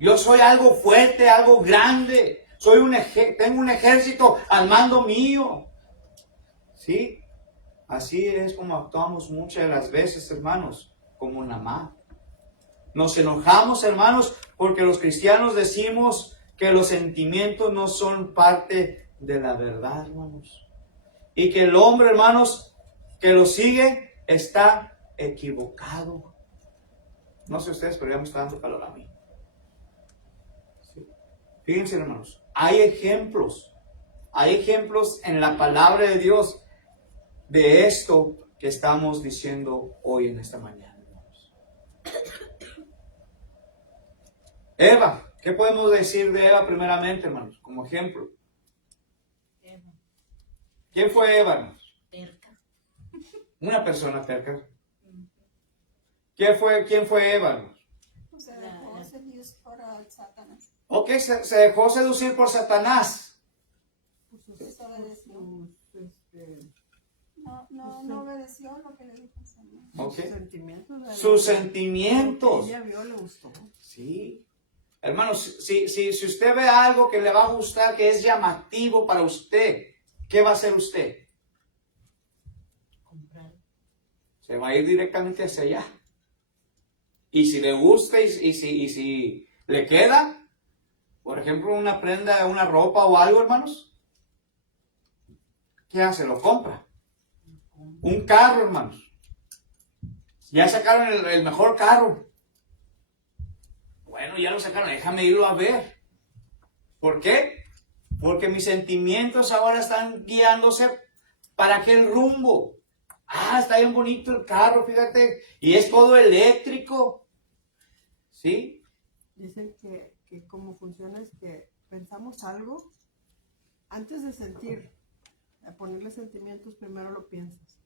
Yo soy algo fuerte, algo grande. Tengo un ejército al mando mío. ¿Sí? Así es como actuamos muchas de las veces, hermanos, como Naamán. Nos enojamos, hermanos, porque los cristianos decimos que los sentimientos no son parte de la verdad, hermanos. Y que el hombre, hermanos, que lo sigue está equivocado. No sé ustedes, pero ya me está dando calor a mí. Sí. Fíjense, hermanos, hay ejemplos en la palabra de Dios de esto que estamos diciendo hoy en esta mañana, hermanos. Eva, ¿qué podemos decir de Eva primeramente, hermanos? Como ejemplo. Eva, ¿Quién fue Eva, hermanos? terca. Una persona terca. ¿Quién fue Eva, hermanos? O sea, dejó seducir por Satanás. Ok, se dejó seducir por Satanás. Desobedeció. Este, No obedeció lo que le dijo el Señor. Ok. sus sentimientos. ¿verdad? Sus sentimientos. Lo que ella vio le gustó. Sí. Hermanos, si usted ve algo que le va a gustar, que es llamativo para usted, ¿qué va a hacer usted? Comprar. Se va a ir directamente hacia allá. Y si le gusta y si le queda, por ejemplo, una prenda, una ropa o algo, hermanos, ¿qué hace? Lo compra. Un carro, hermanos. Ya sacaron el mejor carro. Bueno, ya lo sacaron, déjame irlo a ver. ¿Por qué? Porque mis sentimientos ahora están guiándose para aquel rumbo. Ah, está bien bonito el carro, fíjate. Y es todo eléctrico. ¿Sí? Dicen que como funciona es que pensamos algo antes de sentir, a ponerle sentimientos, primero lo piensas.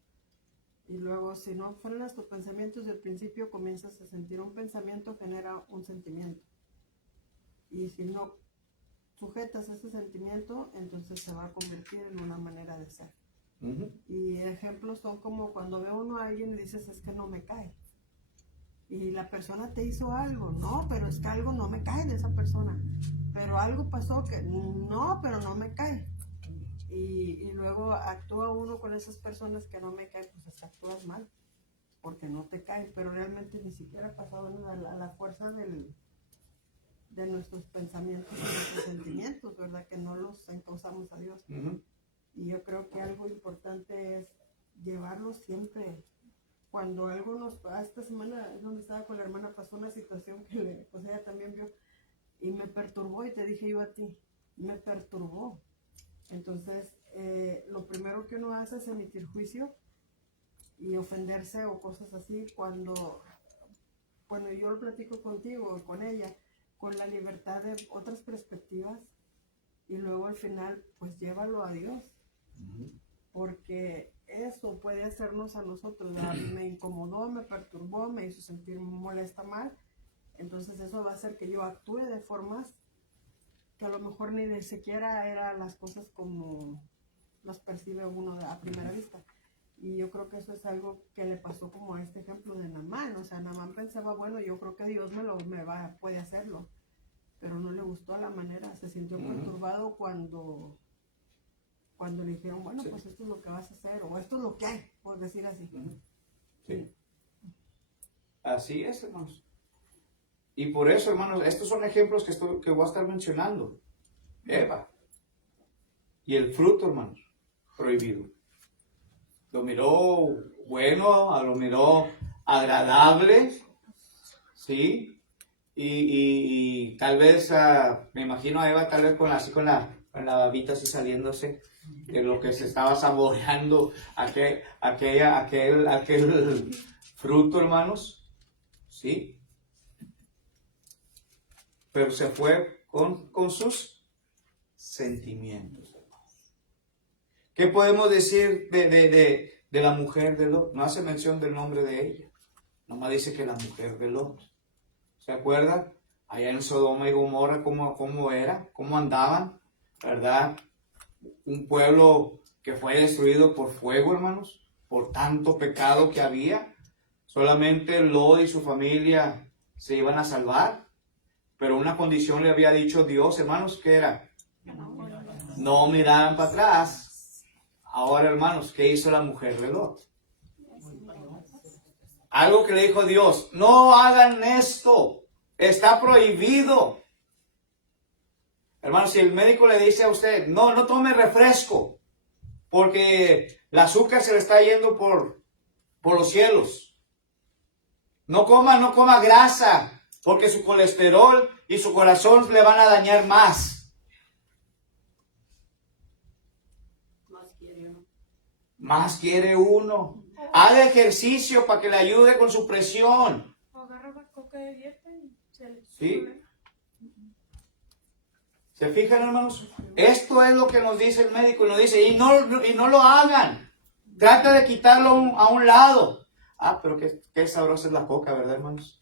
Y luego, si no frenas tus pensamientos del principio, comienzas a sentir un pensamiento, genera un sentimiento. Y si no sujetas ese sentimiento, entonces se va a convertir en una manera de ser. Uh-huh. Y ejemplos son como cuando ve uno a alguien y dices, es que no me cae. Y la persona te hizo algo, no, pero es que algo no me cae de esa persona. Pero algo pasó que, no, pero no me cae. Y luego actúa uno con esas personas que no me caen, pues hasta actúas mal, porque no te caen, pero realmente ni siquiera ha pasado nada, a la fuerza de nuestros pensamientos y nuestros sentimientos, ¿verdad? Que no los encauzamos a Dios. Uh-huh. Y yo creo que algo importante es llevarlo siempre. Cuando algo esta semana es donde estaba con la hermana, pasó una situación que pues ella también vio y me perturbó, y te dije yo a ti, me perturbó. Entonces, lo primero que uno hace es emitir juicio y ofenderse o cosas así cuando yo lo platico contigo o con ella, con la libertad de otras perspectivas, y luego al final, pues llévalo a Dios. Uh-huh. Porque eso puede hacernos a nosotros, ¿verdad? Me incomodó, me perturbó, me hizo sentir molesta, mal. Entonces eso va a hacer que yo actúe de formas que a lo mejor ni de siquiera eran las cosas como las percibe uno a primera vista. Y yo creo que eso es algo que le pasó como a este ejemplo de Naamán. O sea, Naamán pensaba, bueno, yo creo que Dios puede hacerlo. Pero no le gustó la manera, se sintió perturbado cuando le dijeron, bueno, pues esto es lo que vas a hacer, o esto es lo que hay, por decir así. Sí. Así es, hermanos. Y por eso, hermanos, estos son ejemplos que voy a estar mencionando. Eva. Y el fruto, hermanos, prohibido. Lo miró bueno, lo miró agradable, ¿sí? Y tal vez, me imagino a Eva tal vez con la babita así saliéndose de lo que se estaba saboreando aquel fruto, hermanos, ¿sí? Pero se fue con sus sentimientos. ¿Qué podemos decir de la mujer de Lot? No hace mención del nombre de ella. Nomás dice que la mujer de Lot. ¿Se acuerdan? allá en Sodoma y Gomorra, cómo era, cómo andaban, ¿verdad? Un pueblo que fue destruido por fuego, hermanos, por tanto pecado que había. Solamente Lot y su familia se iban a salvar, pero una condición le había dicho Dios, hermanos, ¿qué era? No miraran para atrás. Ahora, hermanos, ¿qué hizo la mujer de Lot? Algo que le dijo Dios, no hagan esto, está prohibido. Hermanos, si el médico le dice a usted, no tome refresco, porque el azúcar se le está yendo por los cielos. No coma grasa, porque su colesterol y su corazón le van a dañar más. Más quiere uno. Haga ejercicio para que le ayude con su presión. O agarra una coca de dieta y se le ¿Sí? ¿Se fijan, hermanos? Esto es lo que nos dice el médico. Y nos dice, y no lo hagan. Trata de quitarlo a un lado. Ah, pero qué sabrosa es la coca, ¿verdad, hermanos?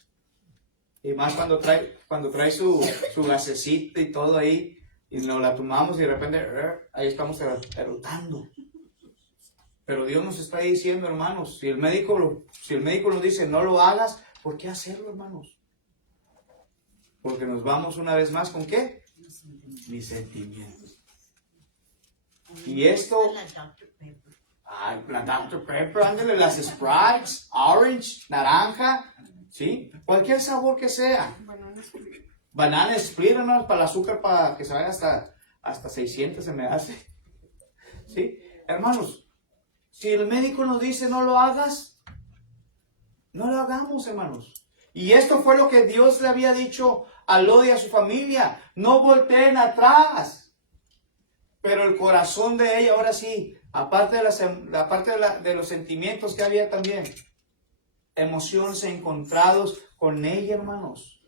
Y más cuando trae su gasecito y todo ahí. Y nos la tomamos y de repente, ahí estamos erotando. Pero Dios nos está diciendo, hermanos, si el médico nos dice no lo hagas, ¿por qué hacerlo, hermanos? Porque nos vamos una vez más ¿con qué? Mis sentimientos. Y esto, la Dr. Pepper, ándale, las Sprites, orange, naranja, ¿sí? Cualquier sabor que sea. Banana split, hermanos, para el azúcar, para que se vaya hasta 600 se me hace. ¿Sí? Hermanos, si el médico nos dice no lo hagas, no lo hagamos, hermanos. Y esto fue lo que Dios le había dicho a Lot y a su familia. No volteen atrás. Pero el corazón de ella, ahora sí, aparte de los sentimientos que había también, emociones encontrados con ella, hermanos.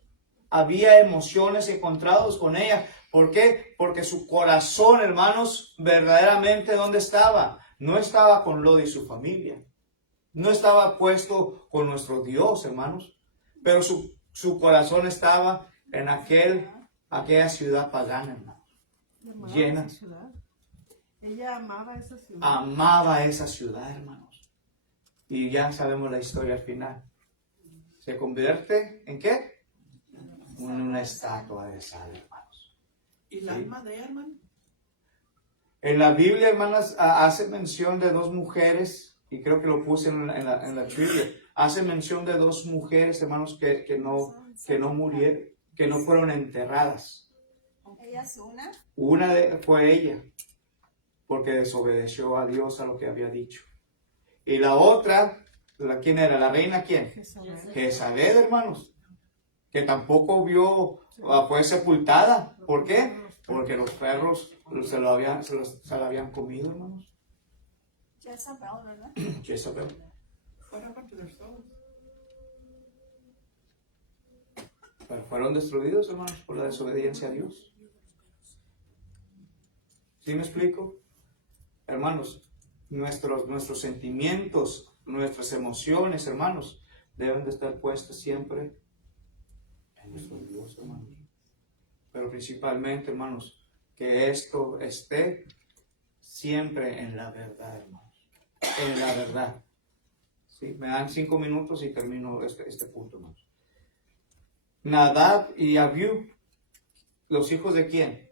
Había emociones encontrados con ella. ¿Por qué? Porque su corazón, hermanos, verdaderamente, ¿dónde estaba? No estaba con Lot y su familia. No estaba puesto con nuestro Dios, hermanos. Pero su corazón estaba en aquella ciudad pagana, hermanos. Llena. Ella amaba esa ciudad. Amaba esa ciudad, hermanos. Y ya sabemos la historia al final. Se convierte ¿en qué? En una estatua de sal, hermanos. ¿Y la alma de ella, hermano? En la Biblia, hermanas, hace mención de dos mujeres, y creo que lo puse en la trivia. Hace mención de dos mujeres, hermanos, que no murieron, que no fueron enterradas. Ella es una. Fue ella, porque desobedeció a Dios a lo que había dicho. Y la otra, ¿quién era? ¿La reina quién? Jezabel, hermanos, que tampoco fue sepultada. ¿Por qué? Porque los perros se la habían comido, hermanos. Jezabel, ¿verdad? Jezabel. Pero fueron destruidos, hermanos, por la desobediencia a Dios. ¿Sí me explico? Hermanos, nuestros sentimientos, nuestras emociones, hermanos, deben de estar puestas siempre en nuestro Dios, hermanos. Pero principalmente, hermanos, que esto esté siempre en la verdad, hermanos. En la verdad. ¿Sí? Me dan 5 minutos y termino este punto, hermanos. Nadab y Abiú, ¿los hijos de quién?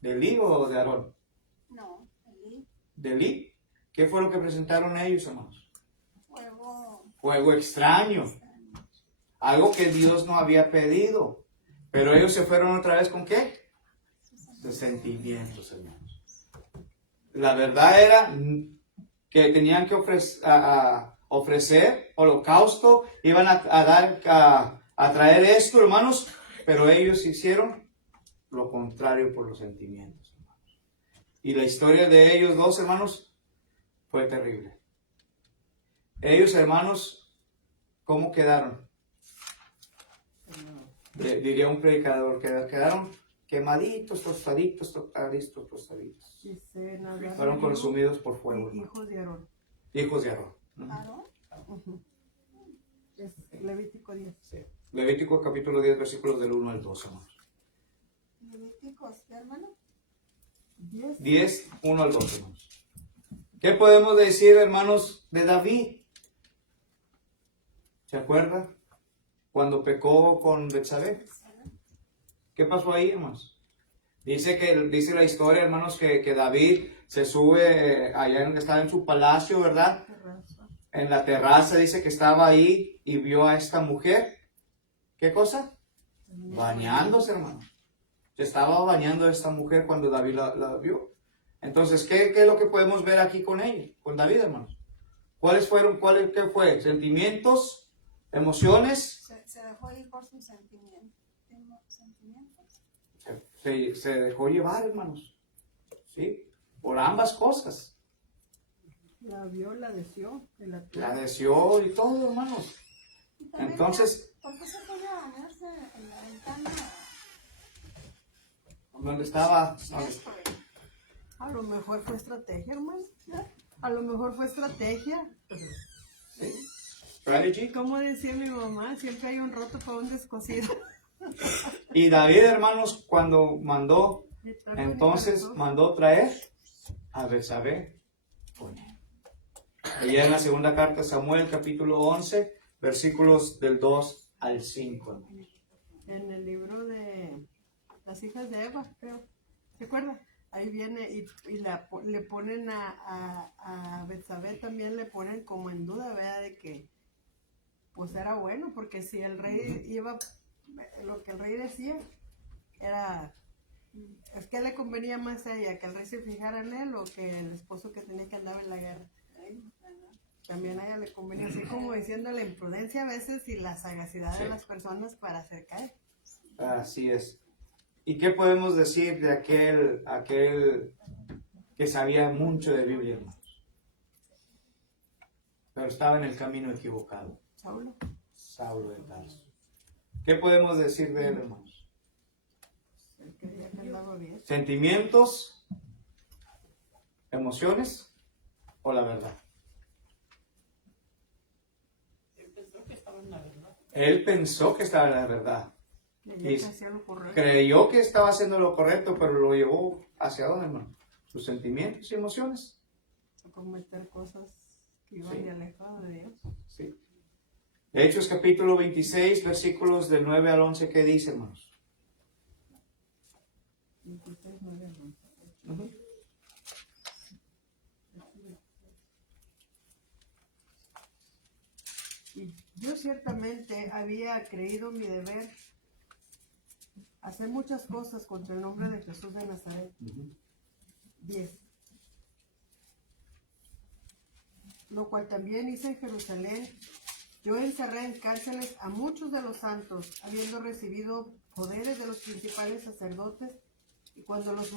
¿De Elí o de Aarón? No, Elí. ¿De Elí? ¿Qué fue lo que presentaron ellos, hermanos? Fuego extraño. Algo que Dios no había pedido. Pero ellos se fueron otra vez ¿con qué? De sentimientos, hermanos. La verdad era que tenían que ofrecer holocausto, iban a traer esto, hermanos, pero ellos hicieron lo contrario por los sentimientos, hermanos. Y la historia de ellos dos, hermanos, fue terrible. Ellos, hermanos, ¿cómo quedaron? Diría un predicador, quedaron quemaditos, tostaditos. Fueron consumidos por fuego. Hijos de Aarón. Hijos de Aarón. ¿Aarón? Es Levítico 10. Sí. Levítico capítulo 10, versículos del 1 al 2, hermanos. Levíticos, ¿qué, hermano? 10, 1 al 2, hermanos. ¿Qué podemos decir, hermanos, de David? ¿Se acuerda? Cuando pecó con Betsabé. ¿Qué pasó ahí, hermanos? Dice la historia, hermanos, que David se sube allá donde estaba en su palacio, ¿verdad? En la terraza dice que estaba ahí y vio a esta mujer. ¿Qué cosa? Bañándose, hermano. Se estaba bañando esta mujer cuando David la vio. Entonces, ¿qué es lo que podemos ver aquí con ella? Con David, hermanos. ¿Qué fue? ¿Sentimientos? ¿Emociones? Se dejó ir por sus sentimientos. Se dejó llevar, hermanos. ¿Sí? Por ambas cosas. La vio, la deseó. La deseó y todo, hermanos. Y también, Entonces, ¿por qué se fue a bañarse en la ventana? ¿dónde estaba? Esto, A lo mejor fue estrategia, hermano. A lo mejor fue estrategia. ¿Sí? Strategy. Como decía mi mamá, siempre hay un roto para un descosido. Y David, hermanos, cuando mandó, entonces mandó traer a Betsabé con él. Allá en la segunda carta de Samuel, capítulo 11, versículos del 2 al 5. Hermano. En el libro de las hijas de Eva, creo. ¿Se acuerda? Ahí viene y le ponen a Betsabé, también le ponen como en duda, ¿verdad? De que pues era bueno, porque si el rey iba, lo que el rey decía era, es que le convenía más a ella que el rey se fijara en él o que el esposo que tenía que andar en la guerra. También a ella le convenía, así como diciendo la imprudencia a veces y la sagacidad de las personas para hacer caer. Así es. ¿Y qué podemos decir de aquel que sabía mucho de Biblia, hermanos? Pero estaba en el camino equivocado. Saulo de Tarso. ¿Qué podemos decir de él, hermanos? Él creía que andaba bien. ¿Sentimientos, emociones o la verdad? Él pensó que estaba en la verdad. Él pensó que estaba en la verdad. Creía que hacía lo correcto. Creyó que estaba haciendo lo correcto, pero lo llevó ¿hacia dónde, hermano? Sus sentimientos y emociones. A cometer cosas que iban Sí. de alejado de Dios. Sí. Hechos capítulo 26, versículos del 9 al 11, ¿qué dice, hermanos? 26, 9 al 11. Ujú. Y yo ciertamente había creído mi deber hacer muchas cosas contra el nombre de Jesús de Nazaret. 10. Lo cual también hice en Jerusalén. Yo encerré en cárceles a muchos de los santos, habiendo recibido poderes de los principales sacerdotes, y cuando los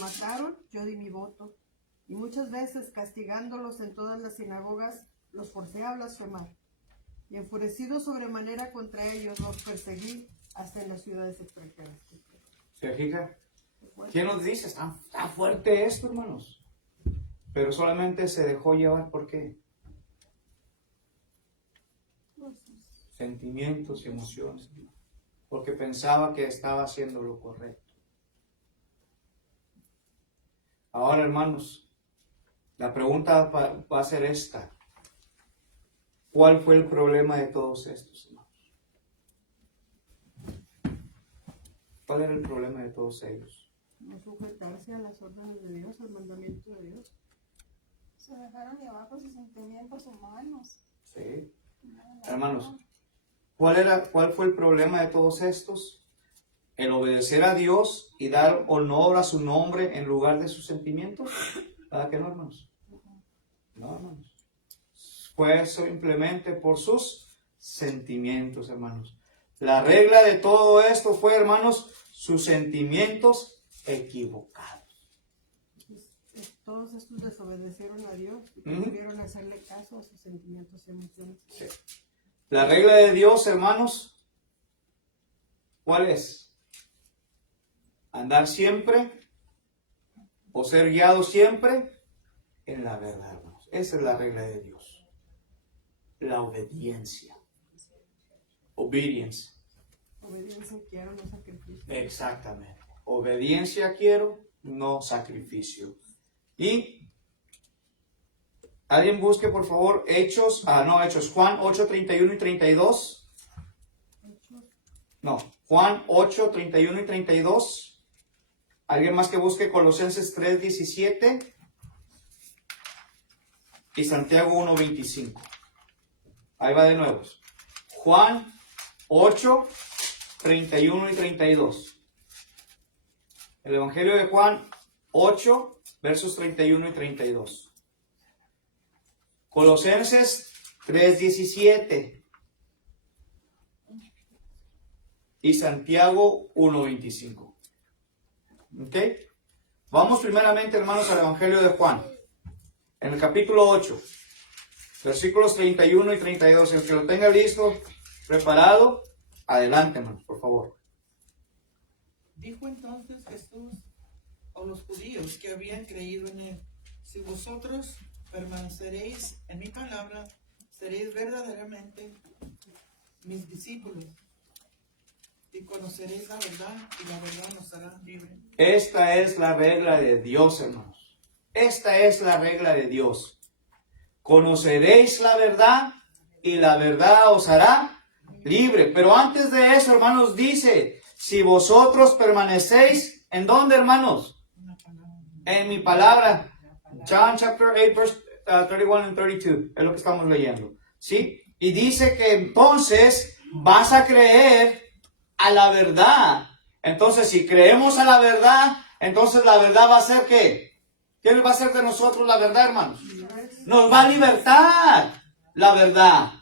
mataron, yo di mi voto. Y muchas veces, castigándolos en todas las sinagogas, los forcé a blasfemar. Y enfurecido sobremanera contra ellos, los perseguí hasta en las ciudades extranjeras. ¿Se fija? ¿Quién nos dice? Está fuerte esto, hermanos. Pero solamente se dejó llevar, ¿por qué? Sentimientos y emociones. Porque pensaba que estaba haciendo lo correcto. Ahora, hermanos, la pregunta va a ser esta. ¿Cuál fue el problema de todos estos, hermanos? ¿Cuál era el problema de todos ellos? No sujetarse a las órdenes de Dios, al mandamiento de Dios. Se dejaron llevar por sus sentimientos humanos. Sí. Hermanos, ¿cuál fue el problema de todos estos? El obedecer a Dios y dar honor a su nombre en lugar de sus sentimientos. ¿Verdad que no, hermanos? No, hermanos. Fue simplemente por sus sentimientos, hermanos. La regla de todo esto fue, hermanos, sus sentimientos equivocados. Todos estos desobedecieron a Dios y prefirieron hacerle caso a sus sentimientos y emociones. Sí. La regla de Dios, hermanos, ¿cuál es? Andar siempre o ser guiado siempre en la verdad, hermanos. Esa es la regla de Dios. La obediencia. Obedience. Obediencia quiero, no sacrificio. Exactamente. Obediencia quiero, no sacrificio. Y alguien busque por favor Juan 8, 31 y 32. No, Juan 8, 31 y 32. Alguien más que busque Colosenses 3, 17 y Santiago 1, 25. Ahí va de nuevo. Juan 8, 31 y 32. El Evangelio de Juan 8, versos 31 y 32. Colosenses 3, 17. Y Santiago 1, 25. ¿Ok? Vamos primeramente, hermanos, al Evangelio de Juan. En el capítulo 8, versículos 31 y 32. El que lo tenga listo, preparado, adelante, hermanos, por favor. Dijo entonces Jesús a los judíos que habían creído en él: si vosotros permaneceréis en mi palabra, seréis verdaderamente mis discípulos y conoceréis la verdad, y la verdad nos hará libres. Esta es la regla de Dios, hermanos. Esta es la regla de Dios. Conoceréis la verdad y la verdad os hará libre. Pero antes de eso, hermanos, dice, si vosotros permanecéis, ¿en dónde, hermanos? En mi palabra. John chapter 8, verse 31 and 32. Es lo que estamos leyendo. ¿Sí? Y dice que entonces vas a creer a la verdad. Entonces, si creemos a la verdad, entonces la verdad va a ser ¿qué? ¿Qué va a hacer de nosotros la verdad, hermanos? Nos va a libertar la verdad.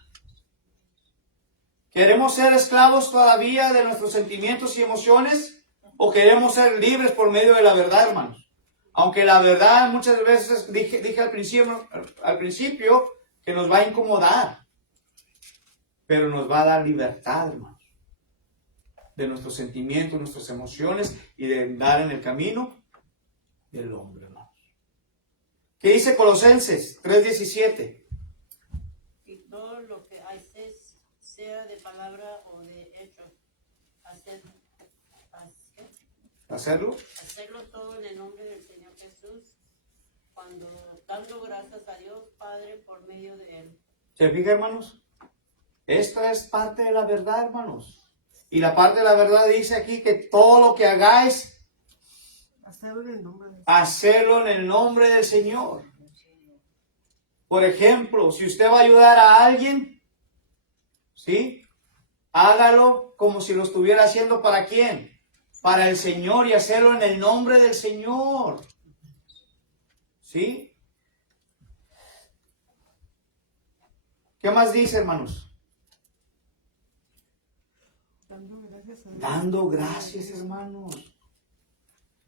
¿Queremos ser esclavos todavía de nuestros sentimientos y emociones? ¿O queremos ser libres por medio de la verdad, hermanos? Aunque la verdad muchas veces dije al principio que nos va a incomodar, pero nos va a dar libertad, hermanos, de nuestros sentimientos, nuestras emociones y de andar en el camino del hombre, hermanos. ¿Qué dice Colosenses 3:17? Y todo lo que haces, sea de palabra o de hecho, hacerlo todo en el nombre del Señor Jesús, dando gracias a Dios Padre por medio de Él. ¿Se fija, hermanos? Esta es parte de la verdad, hermanos. Y la parte de la verdad dice aquí que todo lo que hagáis, hacerlo en el nombre del Señor. Por ejemplo, si usted va a ayudar a alguien, ¿sí? Hágalo como si lo estuviera haciendo ¿para quién? Para el Señor, y hacerlo en el nombre del Señor. ¿Sí? ¿Qué más dice, hermanos? Dando gracias, hermanos.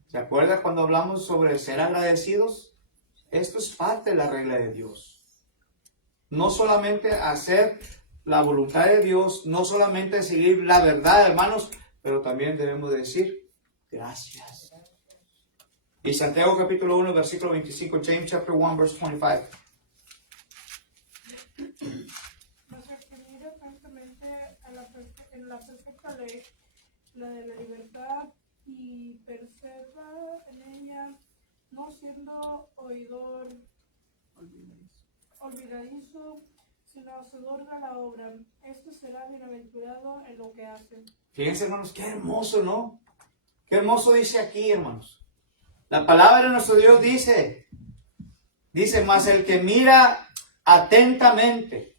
¿Se acuerda cuando hablamos sobre ser agradecidos? Esto es parte de la regla de Dios. No solamente hacer la voluntad de Dios, no solamente seguir la verdad, hermanos, pero también debemos decir gracias. Y Santiago capítulo 1, versículo 25, James chapter 1, verse 25. Mas el que mira atentamente en la perfecta ley, la de la libertad, y persevera en ella, no siendo oidor olvidadizo, sino hacedor de la obra, este será bienaventurado en lo que hace. Fíjense, hermanos, qué hermoso, ¿no? Qué hermoso dice aquí, hermanos. La palabra de nuestro Dios dice, mas el que mira atentamente.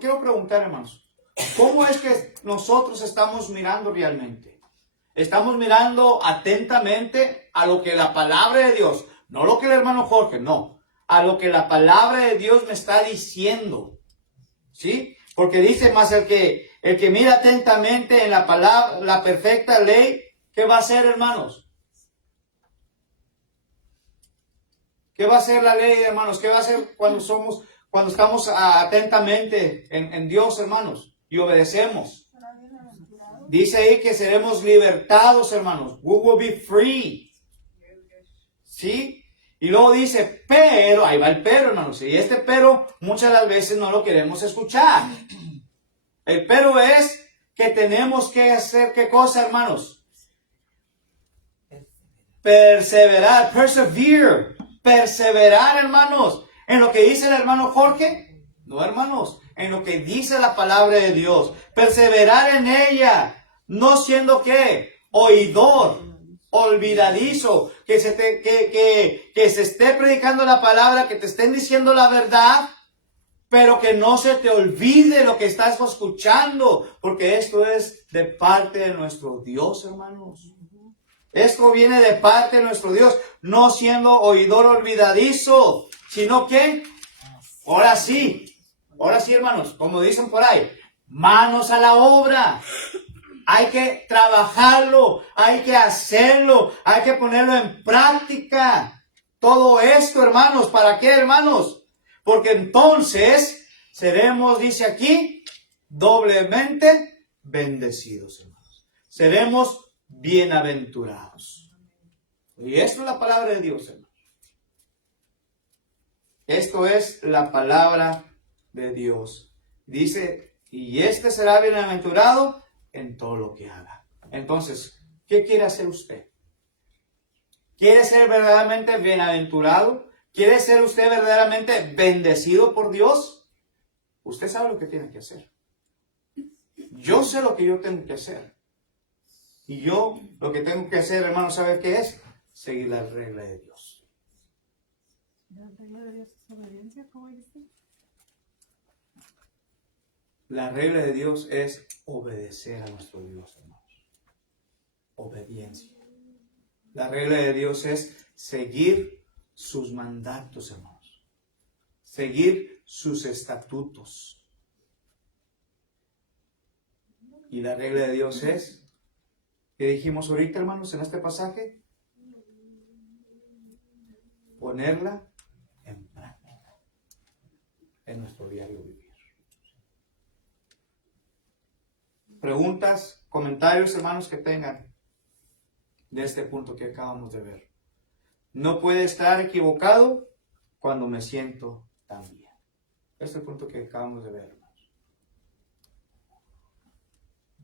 Quiero preguntar, hermanos, ¿cómo es que nosotros estamos mirando realmente? Estamos mirando atentamente a lo que la palabra de Dios, no lo que el hermano Jorge, no, a lo que la palabra de Dios me está diciendo, ¿sí? Porque dice, más el que mira atentamente en la palabra, la perfecta ley, ¿qué va a hacer, hermanos? ¿Qué va a hacer la ley, hermanos? ¿Qué va a hacer cuando estamos atentamente en Dios, hermanos, y obedecemos? Dice ahí que seremos libertados, hermanos. We will be free. ¿Sí? Y luego dice, pero, ahí va el pero, hermanos. Y este pero muchas de las veces no lo queremos escuchar. El pero es que tenemos que hacer, ¿qué cosa, hermanos? Perseverar, persevere, perseverar, hermanos, en lo que dice el hermano Jorge, no, hermanos, en lo que dice la palabra de Dios, perseverar en ella, no siendo ¿qué? Oidor, olvidadizo, que se esté predicando la palabra, que te estén diciendo la verdad, pero que no se te olvide lo que estás escuchando, porque esto es de parte de nuestro Dios, hermanos. Esto viene de parte de nuestro Dios, no siendo oidor olvidadizo, sino que, ahora sí, hermanos, como dicen por ahí, manos a la obra. Hay que trabajarlo, hay que hacerlo, hay que ponerlo en práctica. Todo esto, hermanos, ¿para qué, hermanos? Porque entonces seremos, dice aquí, doblemente bendecidos, hermanos. Seremos bienaventurados. Y esto es la palabra de Dios, hermanos. Esto es la palabra de Dios. Dice, y este será bienaventurado en todo lo que haga. Entonces, ¿qué quiere hacer usted? ¿Quiere ser verdaderamente bienaventurado? ¿Quiere ser usted verdaderamente bendecido por Dios? Usted sabe lo que tiene que hacer. Yo sé lo que yo tengo que hacer. Y yo lo que tengo que hacer, hermano, ¿sabe qué es? Seguir la regla de Dios. ¿La regla de Dios es obediencia? ¿Cómo dijiste? La regla de Dios es obedecer a nuestro Dios, hermanos. Obediencia. La regla de Dios es seguir sus mandatos, hermanos. Seguir sus estatutos. Y la regla de Dios es, ¿qué dijimos ahorita, hermanos, en este pasaje? Ponerla en práctica en nuestro diario vivir. Preguntas, comentarios, hermanos, que tengan de este punto que acabamos de ver. No puede estar equivocado cuando me siento tan bien. Este es el punto que acabamos de ver, hermanos.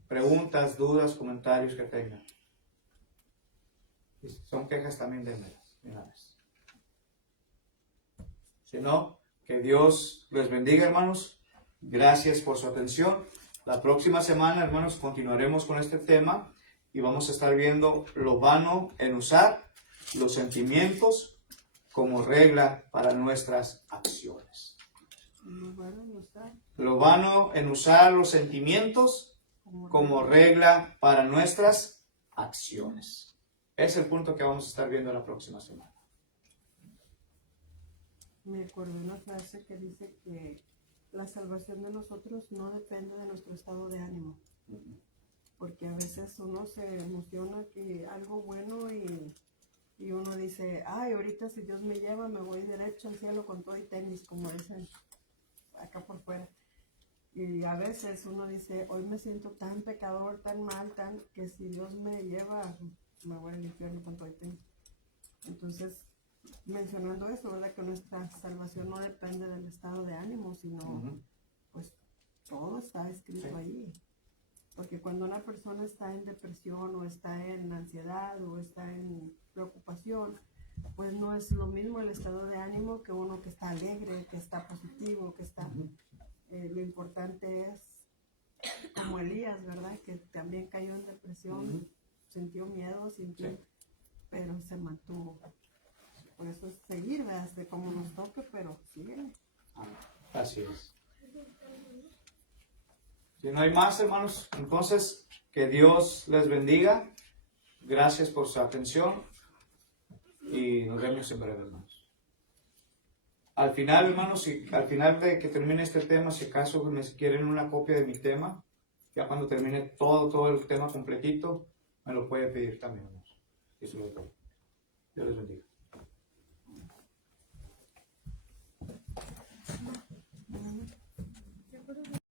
Preguntas, dudas, comentarios que tengan. Si son quejas también démelas de una vez. Si no, que Dios les bendiga, hermanos. Gracias por su atención. La próxima semana, hermanos, continuaremos con este tema y vamos a estar viendo lo vano en usar los sentimientos como regla para nuestras acciones. Lo vano en usar los sentimientos como regla para nuestras acciones. Es el punto que vamos a estar viendo la próxima semana. Me acuerdo de una frase que dice que la salvación de nosotros no depende de nuestro estado de ánimo. Porque a veces uno se emociona que algo bueno y uno dice, ay, ahorita si Dios me lleva me voy derecho al cielo con todo y tenis, como dicen acá por fuera. Y a veces uno dice, hoy me siento tan pecador, tan mal, que si Dios me lleva me voy al infierno con todo y tenis. Entonces, mencionando eso, ¿verdad? Que nuestra salvación no depende del estado de ánimo, sino pues todo está escrito ahí. Porque cuando una persona está en depresión o está en ansiedad o está en preocupación, pues no es lo mismo el estado de ánimo que uno que está alegre, que está positivo, que está... lo importante es, como Elías, ¿verdad? Que también cayó en depresión, sintió miedo, pero se mantuvo. Por eso es seguir, ¿verdad? De como nos toque, pero sigue. Así es. Si no hay más, hermanos, entonces que Dios les bendiga. Gracias por su atención y nos vemos en breve, hermanos. Al final, hermanos, al final de que termine este tema, si acaso me quieren una copia de mi tema, ya cuando termine todo el tema completito, me lo puede pedir también, hermanos. Y se lo doy. Dios les bendiga.